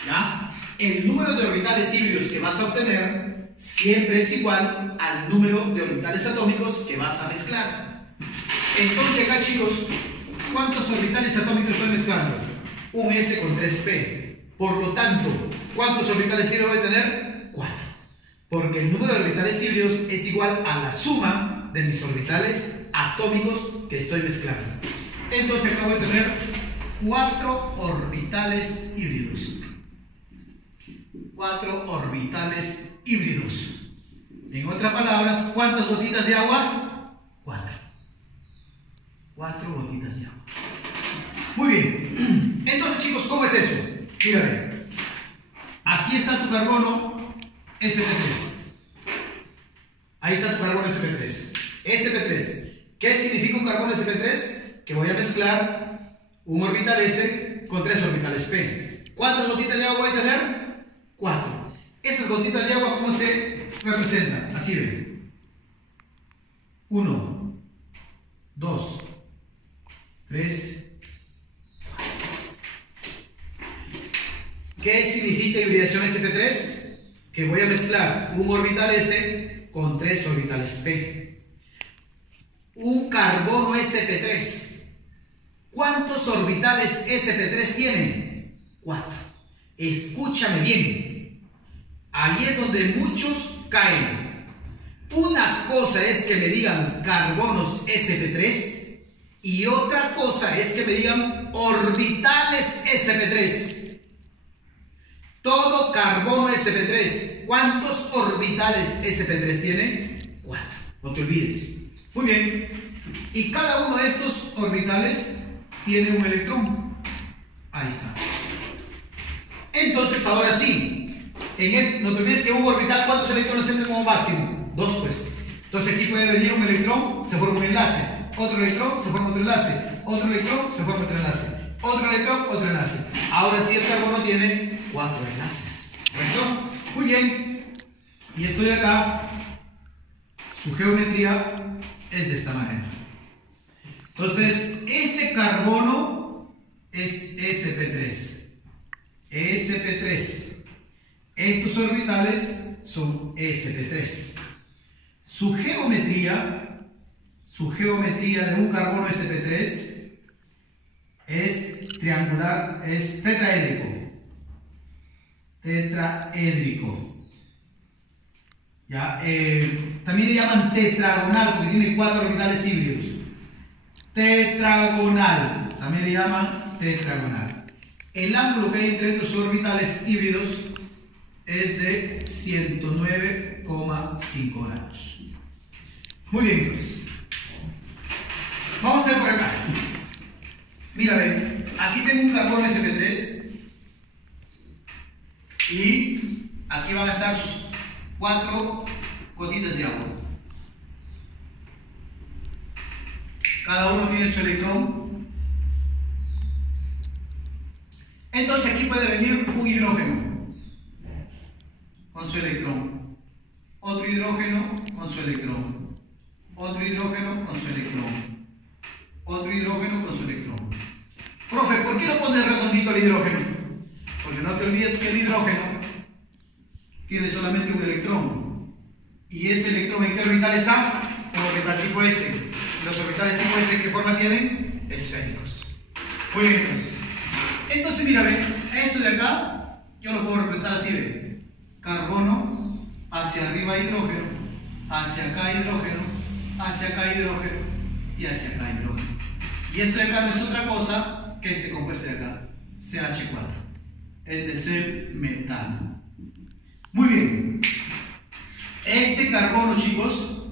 ¿Ya? El número de orbitales híbridos que vas a obtener siempre es igual al número de orbitales atómicos que vas a mezclar. Entonces acá, chicos, ¿cuántos orbitales atómicos estoy mezclando? Un S con 3P. Por lo tanto, ¿cuántos orbitales híbridos voy a tener? 4. Porque el número de orbitales híbridos es igual a la suma de mis orbitales atómicos que estoy mezclando. Entonces acá voy a tener 4 orbitales híbridos. 4 orbitales híbridos. En otras palabras, ¿cuántas gotitas de agua? 4. 4 gotitas de agua. Muy bien. Entonces, chicos, ¿cómo es eso? Mírame. Aquí está tu carbono sp3. Ahí está tu carbono sp3. sp3. ¿Qué significa un carbono sp3? Que voy a mezclar un orbital S con 3 orbitales P. ¿Cuántas gotitas de agua voy a tener? 4. Esas gotitas de agua, ¿cómo se representan? Así ven. 1, 2, 3. ¿Qué significa hibridación sp3? Que voy a mezclar un orbital S con 3 orbitales P. Un carbono sp3. ¿Cuántos orbitales sp3 tiene? 4. Escúchame bien. Ahí es donde muchos caen. Una cosa es que me digan carbonos sp3 y otra cosa es que me digan orbitales sp3. Todo carbono sp3, ¿cuántos orbitales sp3 tiene? 4. No te olvides. Muy bien. Y cada uno de estos orbitales tiene un electrón. Ahí está. Entonces, ahora sí, no te olvides que un orbital, ¿cuántos electrones entran como máximo? 2, pues. Entonces aquí puede venir un electrón, se forma un enlace. Otro electrón, se forma otro enlace. Otro electrón, se forma otro enlace. Otro electrón, otro enlace. Ahora sí el carbono tiene 4 enlaces. ¿Correcto? Muy bien. Y esto de acá, su geometría es de esta manera. Entonces, este carbono es sp3. sp3. Estos orbitales son sp3. Su geometría de un carbono sp3 es triangular, es tetraédrico. Tetraédrico. ¿Ya? También le llaman tetragonal porque tiene 4 orbitales híbridos. Tetragonal. También le llaman tetragonal. El ángulo que hay entre estos orbitales híbridos es de 109,5 grados. Muy bien, entonces. Vamos a ver por acá. Mira, ven. Aquí tengo un carbono sp3 y aquí van a estar sus 4 gotitas de agua. Cada uno tiene su electrón. Entonces aquí puede venir un hidrógeno con su electrón. Otro hidrógeno con su electrón. Otro hidrógeno con su electrón. Otro hidrógeno con su electrón. Profe, ¿por qué no pones redondito el hidrógeno? Porque no te olvides que el hidrógeno tiene solamente un electrón. ¿Y ese electrón en qué orbital está? En orbital tipo S. Los orbitales tipo S, ¿qué forma tienen? Esféricos. Muy bien, entonces. Entonces, mira, ve, esto de acá, yo lo puedo representar así, ve. Carbono, hacia arriba hidrógeno, hacia acá hidrógeno, hacia acá hidrógeno y hacia acá hidrógeno. Y esto de acá no es otra cosa que este compuesto de acá, CH4, es decir, metano. Muy bien. Este carbono, chicos,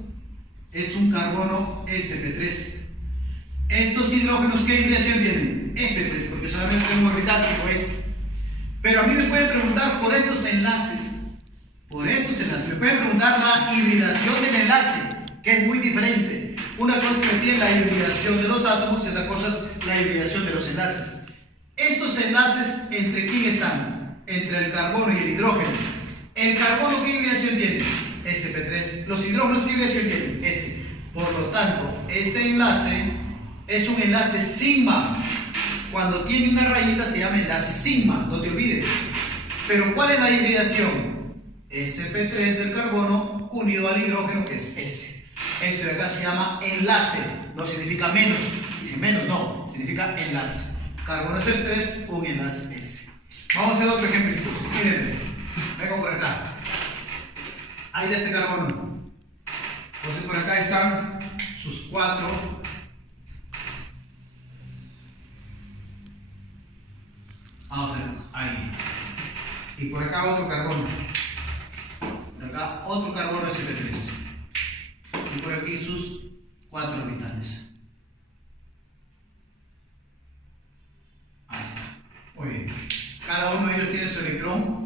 es un carbono sp3. Estos hidrógenos, ¿qué hibridación tienen? S, pues, porque solamente tengo un orbital tipo S. Pero a mí me pueden preguntar por estos enlaces. Por estos enlaces. Me pueden preguntar la hibridación del enlace, que es muy diferente. Una cosa es que tiene la hibridación de los átomos y otra cosa es la hibridación de los enlaces. Estos enlaces, ¿entre quién están? Entre el carbono y el hidrógeno. ¿El carbono qué hibridación tiene? sp3. ¿Los hidrógenos qué hibridación tienen? S. Por lo tanto, este enlace es un enlace sigma. Cuando tiene una rayita se llama enlace sigma, no te olvides. Pero ¿cuál es la hibridación? sp3 del carbono unido al hidrógeno, que es S. Esto de acá se llama enlace, no significa menos. Dice menos, no, significa enlace. Carbono sp3, un enlace S. Vamos a hacer otro ejemplo incluso. Miren, vengo por acá. Ahí de este carbono. Entonces por acá están sus 4. Vamos a ver, ahí. Y por acá otro carbono. Por acá otro carbono sp3. Y por aquí sus 4 orbitales. Ahí está. Muy bien. Cada uno de ellos tiene su electrón.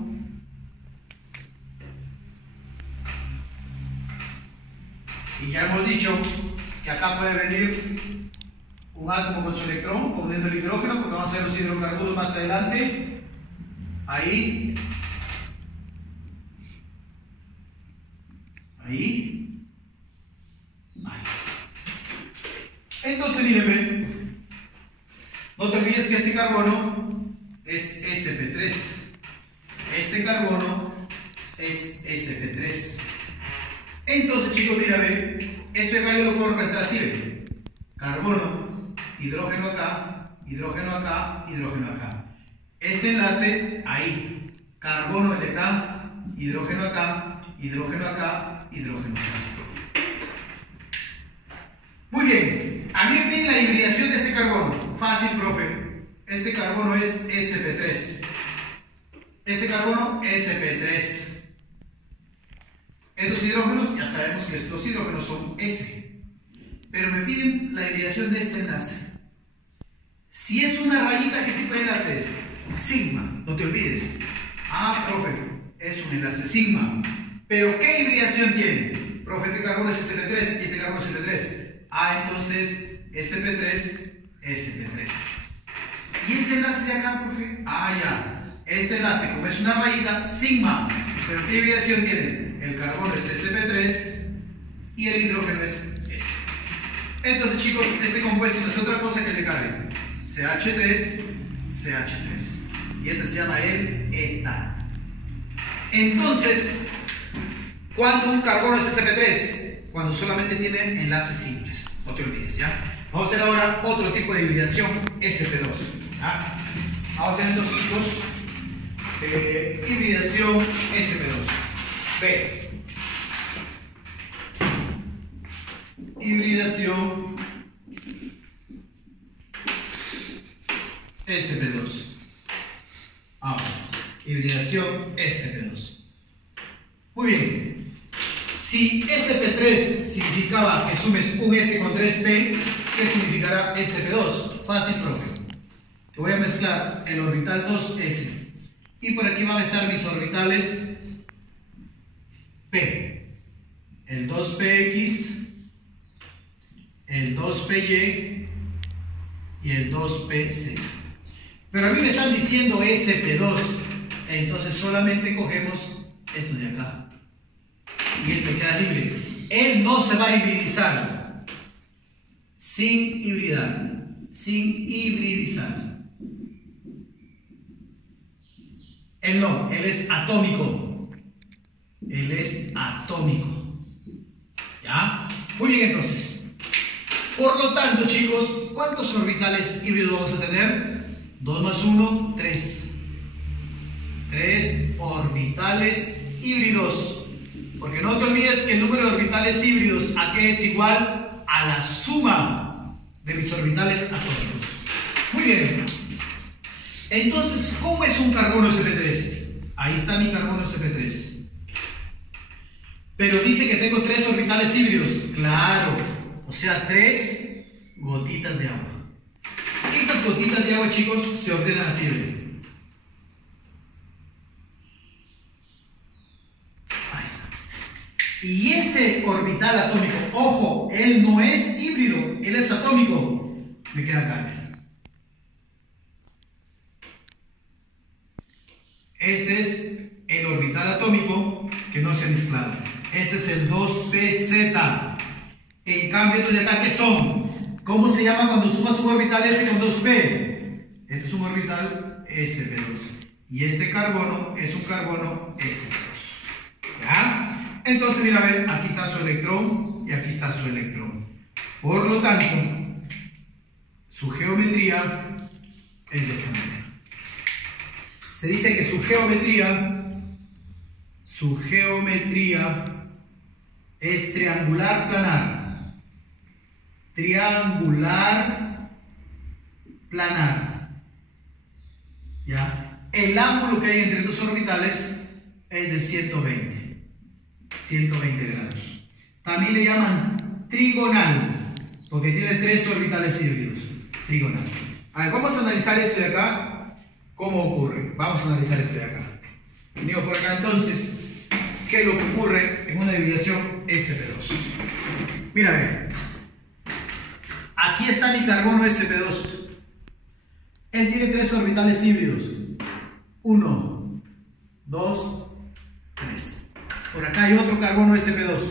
Y ya hemos dicho que acá puede venir un átomo con su electrón, poniendo el hidrógeno, porque vamos a hacer los hidrocarburos más adelante. Ahí. Ahí. Ahí. Entonces, miren, no te olvides que este carbono es sp3. Este carbono es sp3. Entonces, chicos, mira, ven, esto de acá yo lo puedo representar así, ven. Carbono, hidrógeno acá, hidrógeno acá, hidrógeno acá. Este enlace ahí. Carbono de acá, hidrógeno acá, hidrógeno acá, hidrógeno acá. Muy bien. A mí me piden la hibridación de este carbono. Fácil, profe. Este carbono es sp3. Este carbono sp3. Estos hidrógenos, ya sabemos que estos hidrógenos son S. Pero me piden la hibridación de este enlace. Si es una rayita, ¿qué tipo de enlace es? Sigma, no te olvides. Ah, profe, es un enlace sigma. ¿Pero qué hibridación tiene? Profe, este carbono es sp3 y este carbono es sp3. Ah, entonces sp3, sp3. ¿Y este enlace de acá, profe? Ah, ya. Este enlace, como es una rayita, sigma. ¿Pero qué hibridación tiene? El carbono es sp3 y el hidrógeno es S. Entonces, chicos, este compuesto no es otra cosa que el de Karen. CH3, CH3. Y este se llama el etano. Entonces, ¿cuándo un carbono es sp3? Cuando solamente tiene enlaces simples. No te olvides, ¿ya? Vamos a hacer ahora otro tipo de hibridación sp2. ¿Ya? Vamos a hacer entonces, chicos, hibridación sp2. B. Hibridación sp2. Vamos. Hibridación sp2. Muy bien. Si sp3 significaba que sumes un S con 3P, ¿qué significará sp2? Fácil, profe. Que voy a mezclar el orbital 2s. Y por aquí van a estar mis orbitales P. El 2px, el 2py y el 2pc. Pero a mí me están diciendo sp2. Entonces solamente cogemos esto de acá. Y él me queda libre. Él no se va a hibridizar. Sin hibridar. Sin hibridizar. Él no, él es atómico. Él es atómico. ¿Ya? Muy bien, entonces. Por lo tanto, chicos, ¿cuántos orbitales híbridos vamos a tener? 2 más 1, 3. 3 orbitales híbridos. Porque no te olvides que el número de orbitales híbridos aquí es igual a la suma de mis orbitales atómicos. Muy bien. Entonces, ¿cómo es un carbono sp3? Ahí está mi carbono sp3. Pero dice que tengo 3 orbitales híbridos. Claro. O sea, 3 gotitas de agua. Esas gotitas de agua, chicos, se ordenan así. Ahí está. Y este orbital atómico, ojo, él no es híbrido, él es atómico. Me queda acá. Este es el orbital atómico que no se ha mezclado. Este es el 2pz. En cambio, estos de acá, ¿qué son? ¿Cómo se llama cuando sumas un orbital S con 2p? Este es un orbital sp2. Y este carbono es un carbono sp2. ¿Ya? Entonces, mira, a ver, aquí está su electrón y aquí está su electrón. Por lo tanto, su geometría es de esta manera. Se dice que su geometría es triangular planar. Triangular planar. ¿Ya? El ángulo que hay entre dos orbitales es de 120 grados. También le llaman trigonal, porque tiene 3 orbitales híbridos. Trigonal. A ver, vamos a analizar esto de acá. ¿Cómo ocurre? Vamos a analizar esto de acá. Digo por acá entonces, ¿qué es lo que ocurre en una hibridación sp2? Mira, a ver. Aquí está mi carbono sp2. Él tiene 3 orbitales híbridos. 1, 2, 3. Por acá hay otro carbono sp2.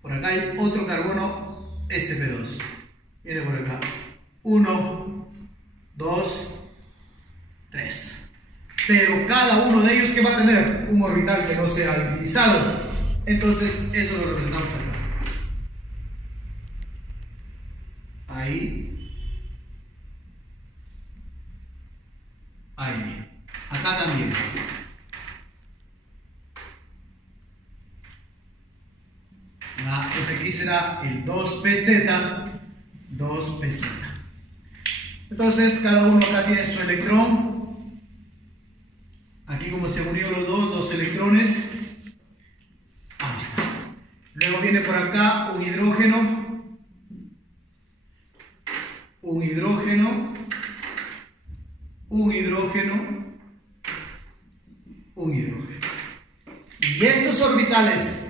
Por acá hay otro carbono sp2. Viene por acá. 1, 2, 3. Pero cada uno de ellos que va a tener un orbital que no sea hibridizado. Entonces eso lo representamos acá. Ahí. Ahí. Acá también. Entonces aquí será el 2pz. 2pz. Entonces cada uno acá tiene su electrón. Aquí como se unió los dos electrones. Ahí está. Luego viene por acá un hidrógeno. Un hidrógeno. Un hidrógeno. orbitales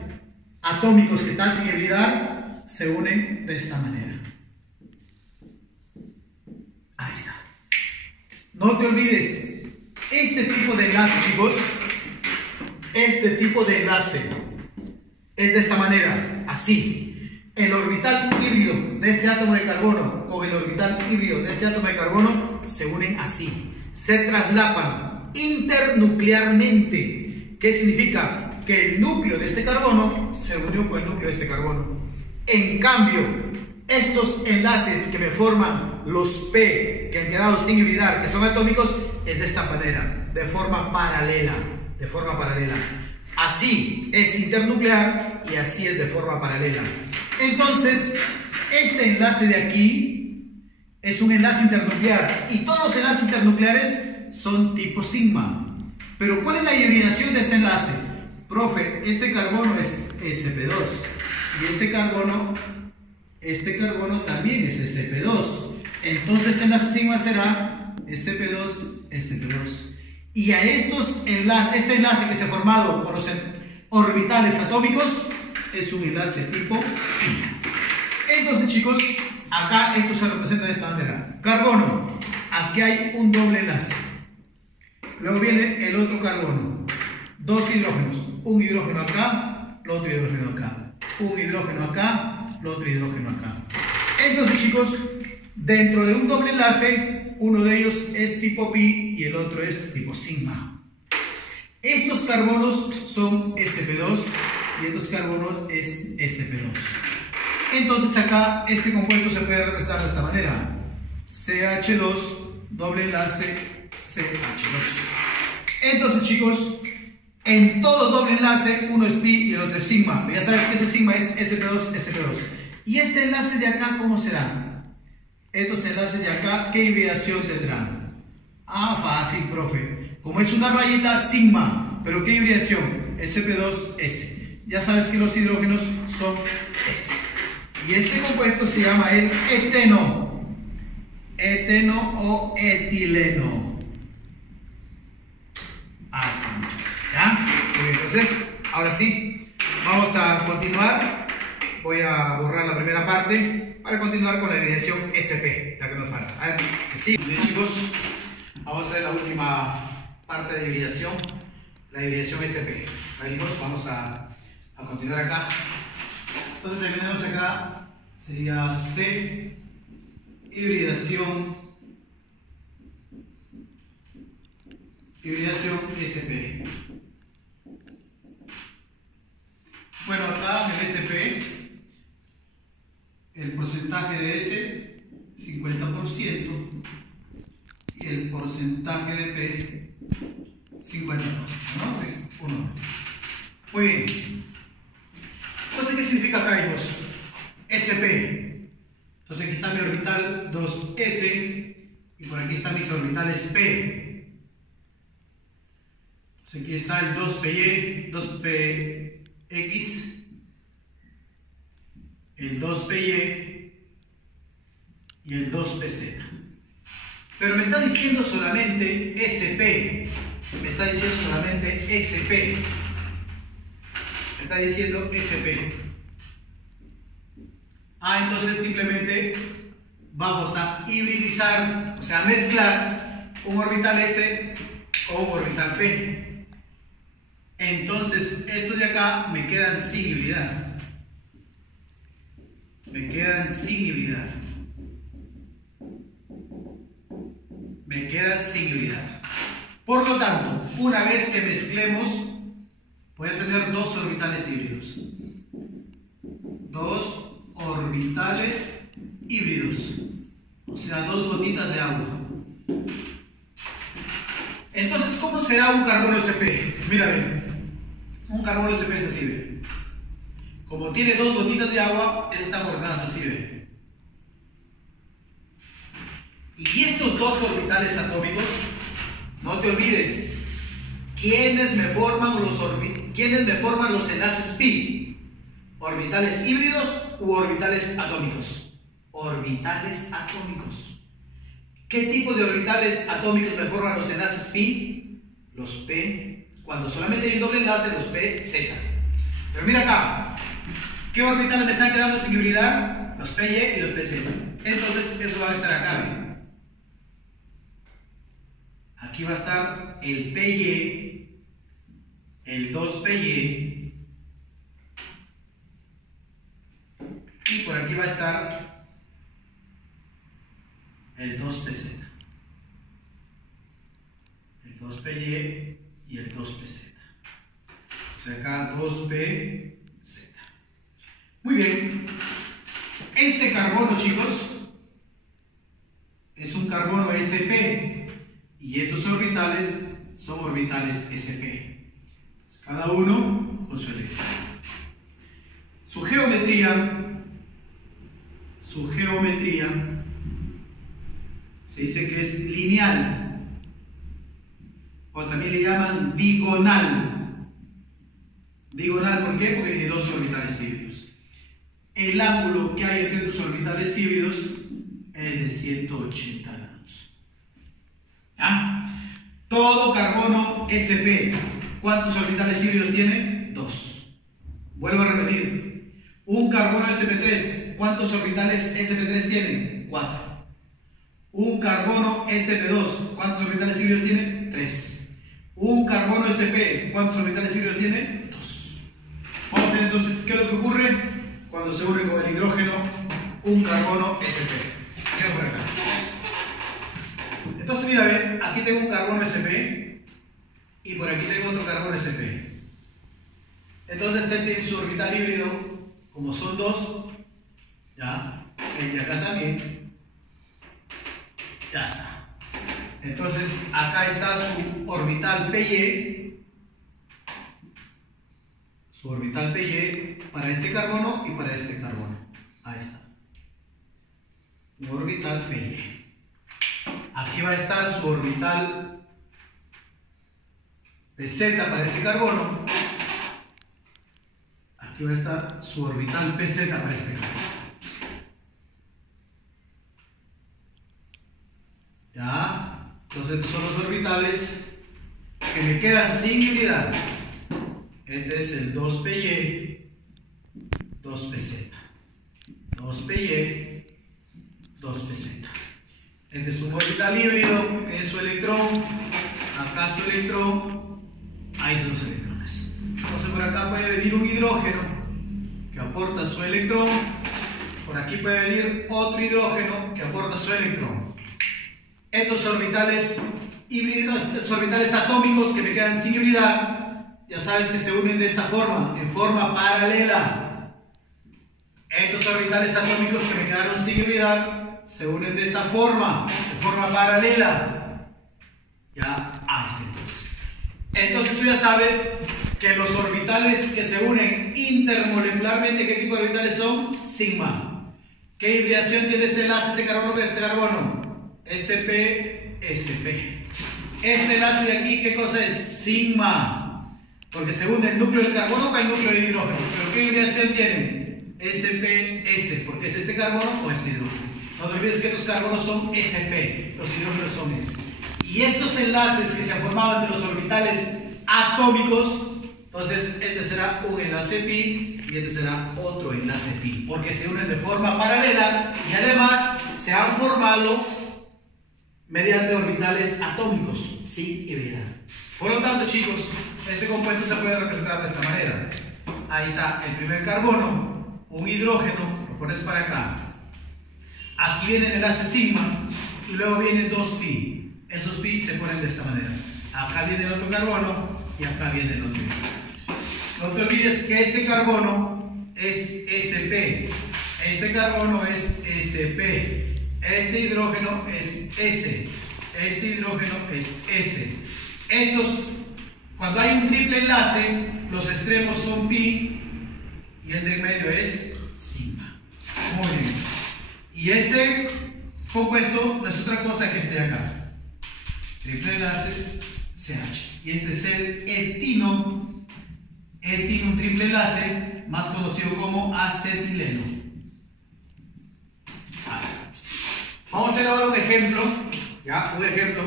atómicos que están sin hibridar se unen de esta manera. Ahí está. No te olvides, este tipo de enlace, chicos, este tipo de enlace es de esta manera, así. El orbital híbrido de este átomo de carbono con el orbital híbrido de este átomo de carbono se unen así. Se traslapan internuclearmente. ¿Qué significa? Que el núcleo de este carbono se unió con el núcleo de este carbono. En cambio, estos enlaces que me forman los P, que han quedado sin hibridar, que son atómicos, es de esta manera, de forma paralela. De forma paralela. Así es internuclear y así es de forma paralela. Entonces, este enlace de aquí es un enlace internuclear y todos los enlaces internucleares son tipo sigma. Pero ¿cuál es la hibridación de este enlace? Profe, este carbono es sp2 y este carbono también es sp2. Entonces este enlace sigma será sp2, sp2. Y a este enlace que se ha formado con los orbitales atómicos es un enlace tipo pi. Entonces, chicos, acá esto se representa de esta manera. Carbono, aquí hay un doble enlace. Luego viene el otro carbono. Dos hidrógenos. Un hidrógeno acá, el otro hidrógeno acá. Un hidrógeno acá, el otro hidrógeno acá. Entonces, chicos, dentro de un doble enlace, uno de ellos es tipo pi y el otro es tipo sigma. Estos carbonos son sp2 y estos carbonos es sp2. Entonces acá este compuesto se puede representar de esta manera: CH2 doble enlace CH2. Entonces, chicos, en todo doble enlace uno es pi y el otro es sigma. Ya sabes que ese sigma es sp2 sp2. Y este enlace de acá, ¿cómo será? Estos enlaces de acá, ¿qué hibridación tendrán? Ah, fácil, profe. Como es una rayita, sigma. ¿Pero qué hibridación? sp2s. Ya sabes que los hidrógenos son S. Y este compuesto se llama el eteno. Eteno o etileno. Ah, sí. ¿Ya? Muy bien, entonces, ahora sí, vamos a continuar. Voy a borrar la primera parte para continuar con la hibridación SP, la que nos falta. A ver, sí, bien, chicos, vamos a hacer la última parte de hibridación, la hibridación SP. Vale, chicos, vamos a continuar acá. Entonces terminamos acá, sería C, hibridación SP. Bueno, acá en el SP, el porcentaje de S, 50%, y el porcentaje de P, 50%, ¿no? Es 1. Muy bien. Entonces, ¿qué significa acá, hijos? SP. Entonces, aquí está mi orbital 2s, y por aquí están mis orbitales P. Entonces, aquí está el 2PY, 2PX, el 2PY y el 2PZ. Pero me está diciendo solamente SP. Me está diciendo solamente SP. Me está diciendo SP. Entonces simplemente vamos a hibridizar, o sea, mezclar un orbital S o un orbital P. Entonces estos de acá me quedan sin hibridar. Me quedan sin hibridar. Me quedan sin hibridar. Por lo tanto, una vez que mezclemos, voy a tener dos orbitales híbridos. Dos orbitales híbridos. O sea, dos gotitas de agua. Entonces, ¿cómo será un carbono SP? Mira, ven. Un carbono SP es así, ¿ve? Como tiene dos gotitas de agua, están ordenadas así, ¿ve? Y estos dos orbitales atómicos, no te olvides, ¿quiénes me forman los enlaces pi? ¿Orbitales híbridos u orbitales atómicos? Orbitales atómicos. ¿Qué tipo de orbitales atómicos me forman los enlaces pi? Los P, cuando solamente hay un doble enlace, los PZ. Pero mira acá, ¿qué orbitales me están quedando sin hibridar? Los PY y los PZ. Entonces eso va a estar acá, ¿bien? Aquí va a estar el PY, el 2PY, y por aquí va a estar el 2PZ. El 2PY y el 2PZ. O sea, acá 2PZ. Muy bien. Este carbono, chicos, es un carbono sp. Y estos orbitales son orbitales sp. Cada uno con su electrón. Su geometría se dice que es lineal, o también le llaman digonal. Digonal, ¿por qué? Porque tiene dos orbitales híbridos. El ángulo que hay entre los orbitales híbridos es de 180 grados. ¿Ya? Todo carbono sp, ¿cuántos orbitales híbridos tiene? 2. Vuelvo a repetir. Un carbono sp3, ¿cuántos orbitales sp3 tiene? 4. Un carbono sp2, ¿cuántos orbitales híbridos tiene? 3. Un carbono sp, ¿cuántos orbitales híbridos tiene? 2. Vamos a ver entonces qué es lo que ocurre cuando se une con el hidrógeno un carbono sp. ¿Qué ocurre acá? Entonces mira, ven, aquí tengo un carbono sp y por aquí tengo otro carbono sp. Entonces él tiene su orbital híbrido, como son 2, ya, el de acá también, ya está. Entonces acá está su orbital PY, para este carbono y para este carbono. Ahí está. Un orbital PY. Aquí va a estar su orbital PZ para este carbono. Aquí va a estar su orbital PZ para este carbono. ¿Ya? Entonces estos son los orbitales que me quedan sin hibridar. Este es el 2PY, 2PZ. 2PY, 2PZ. Este es un orbital híbrido, que es su electrón. Acá su electrón. Ahí son los electrones. Entonces por acá puede venir un hidrógeno que aporta su electrón. Por aquí puede venir otro hidrógeno que aporta su electrón. Estos orbitales híbridos, estos orbitales atómicos que me quedan sin hibridar, ya sabes que se unen de esta forma, en forma paralela. Estos orbitales atómicos que me quedaron sin hibridar se unen de esta forma, de forma paralela. Ya, ahí está entonces. Entonces tú ya sabes que los orbitales que se unen intermolecularmente, ¿qué tipo de orbitales son? Sigma. ¿Qué hibridación tiene este enlace, este carbono con este carbono? SP, SP. Este enlace de aquí, ¿qué cosa es? Sigma. Porque se une el núcleo del carbono con el núcleo del hidrógeno. ¿Pero qué hibridación tiene? SPS, porque es este carbono o este hidrógeno. No te olvides que estos carbonos son SP, los hidrógenos son S. Y estos enlaces que se han formado entre los orbitales atómicos, entonces este será un enlace pi y este será otro enlace pi, porque se unen de forma paralela y además se han formado mediante orbitales atómicos sin hibridar. Por lo tanto, chicos, este compuesto se puede representar de esta manera. Ahí está el primer carbono, un hidrógeno, lo pones para acá. Aquí viene el enlace sigma y luego vienen 2 pi. Esos pi se ponen de esta manera. Acá viene el otro carbono y acá viene el otro hidrógeno. No te olvides que este carbono es SP. Este carbono es SP. Este hidrógeno es S. Este hidrógeno es S. Estos, cuando hay un triple enlace, los extremos son pi y el del medio es sigma. Muy bien. Y este compuesto no es otra cosa que este de acá. Triple enlace CH. Y este es el etino. Etino, un triple enlace, más conocido como acetileno. Vamos a hacer ahora un ejemplo, ¿ya? Un ejemplo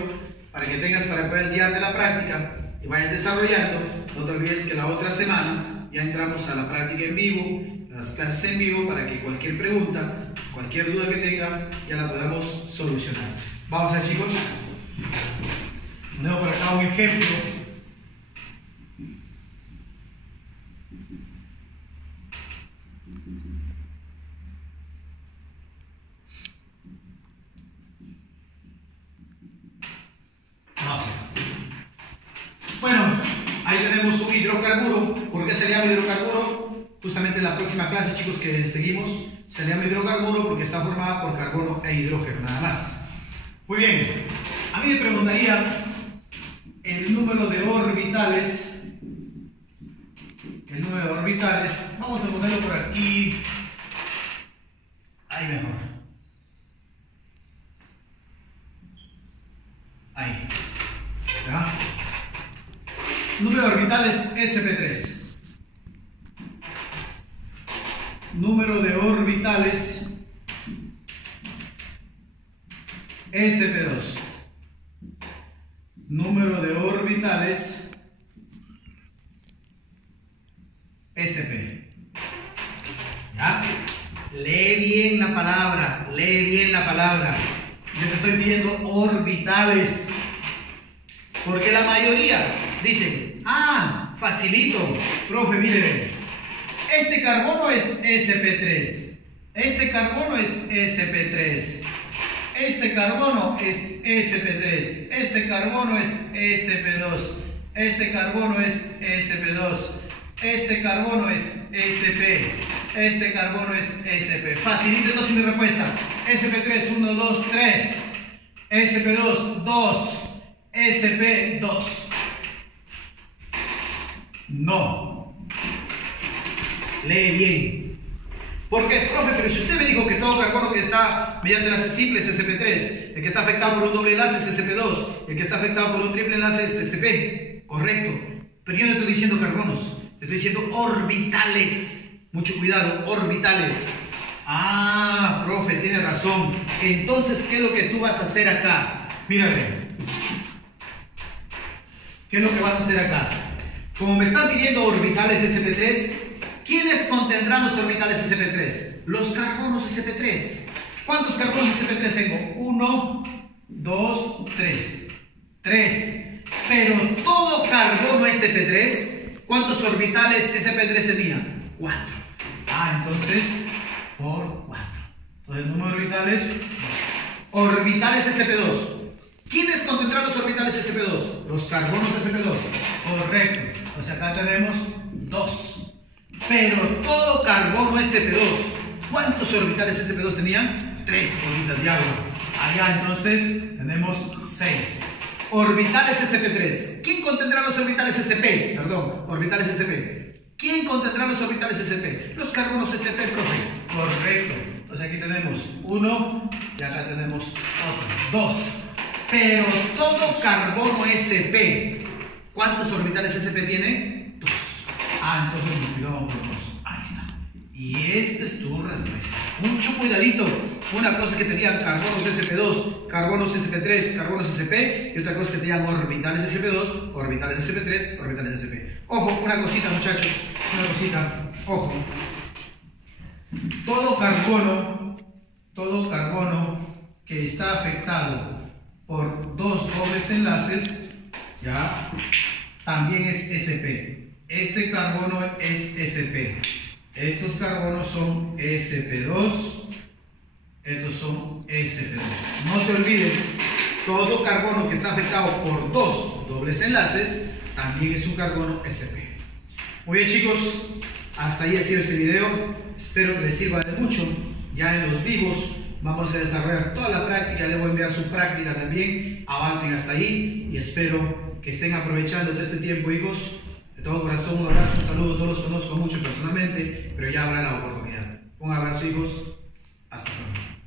para que tengas, para poder guiarte la práctica y vayas desarrollando. No te olvides que la otra semana ya entramos a la práctica en vivo, las clases en vivo, para que cualquier pregunta, cualquier duda que tengas, ya la podamos solucionar. Vamos a ver, chicos. Ponemos por acá un ejemplo. Bueno, ahí tenemos un hidrocarburo. ¿Por qué se llama hidrocarburo? Justamente en la próxima clase, chicos, que seguimos, se llama hidrocarburo porque está formada por carbono e hidrógeno, nada más. Muy bien, a mí me preguntaría el número de orbitales. El número de orbitales, vamos a ponerlo por aquí. Ahí mejor. Ahí. ¿Ya? Número de orbitales sp3. Número de orbitales sp2. Número de orbitales sp. ¿Ya? Lee bien la palabra, lee bien la palabra. Yo te estoy pidiendo orbitales. Porque la mayoría dicen, ah, facilito, profe, mire, este carbono es sp3, este carbono es sp3, este carbono es sp3, este carbono es sp2, este carbono es sp2, este carbono es sp, este carbono es sp. Facilito entonces mi respuesta. sp3, 1, 2, 3, sp2, 2, sp2. No. Lee bien. ¿Por qué, profe? Pero si usted me dijo que todo carbono que está mediante enlace simple es sp3, el que está afectado por un doble enlace es sp2, el que está afectado por un triple enlace es sp. Correcto. Pero yo no estoy diciendo carbonos, te estoy diciendo orbitales. Mucho cuidado, orbitales. Ah, profe, tiene razón. Entonces, ¿qué es lo que tú vas a hacer acá? Mírame. ¿Qué es lo que vas a hacer acá? Como me están pidiendo orbitales sp3, ¿quiénes contendrán los orbitales sp3? Los carbonos sp3. ¿Cuántos carbonos sp3 tengo? 1, 2, 3. 3. Pero todo carbono sp3, ¿cuántos orbitales sp3 tenía? 4. Ah, entonces, por 4. Entonces, el número de orbitales, 2. Orbitales sp2. ¿Quiénes contendrán los orbitales sp2? Los carbonos sp2. Correcto. Entonces acá tenemos 2. Pero todo carbono sp2, ¿cuántos orbitales sp2 tenían? 3 orbitas de agua. Allá entonces tenemos 6. Orbitales sp3. ¿Quién contendrá los orbitales sp? Perdón, orbitales sp. ¿Quién contendrá los orbitales sp? Los carbonos sp, profe. Correcto. Entonces aquí tenemos 1 y acá tenemos otro. 2. Pero todo carbono sp, ¿cuántos orbitales sp tiene? 2. Ah, entonces multiplicamos por 2. Ahí está. Y esta es tu respuesta. Mucho cuidadito. Una cosa es que tenían carbonos sp2, carbonos sp3, carbonos sp, y otra cosa es que tenían orbitales sp2, orbitales sp3, orbitales sp. Ojo, una cosita, muchachos. Una cosita. Ojo. Todo carbono que está afectado por 2 dobles enlaces, ya, también es sp. Este carbono es sp. Estos carbonos son sp2. Estos son sp2. No te olvides, todo carbono que está afectado por 2 dobles enlaces también es un carbono sp. Muy bien, chicos, hasta ahí ha sido este video. Espero que les sirva de mucho. Ya en los vivos vamos a desarrollar toda la práctica. Les voy a enviar su práctica también. Avancen hasta ahí y espero que estén aprovechando de este tiempo, hijos. De todo corazón, un abrazo, un saludo. No los conozco mucho personalmente, pero ya habrá la oportunidad. Un abrazo, hijos. Hasta pronto.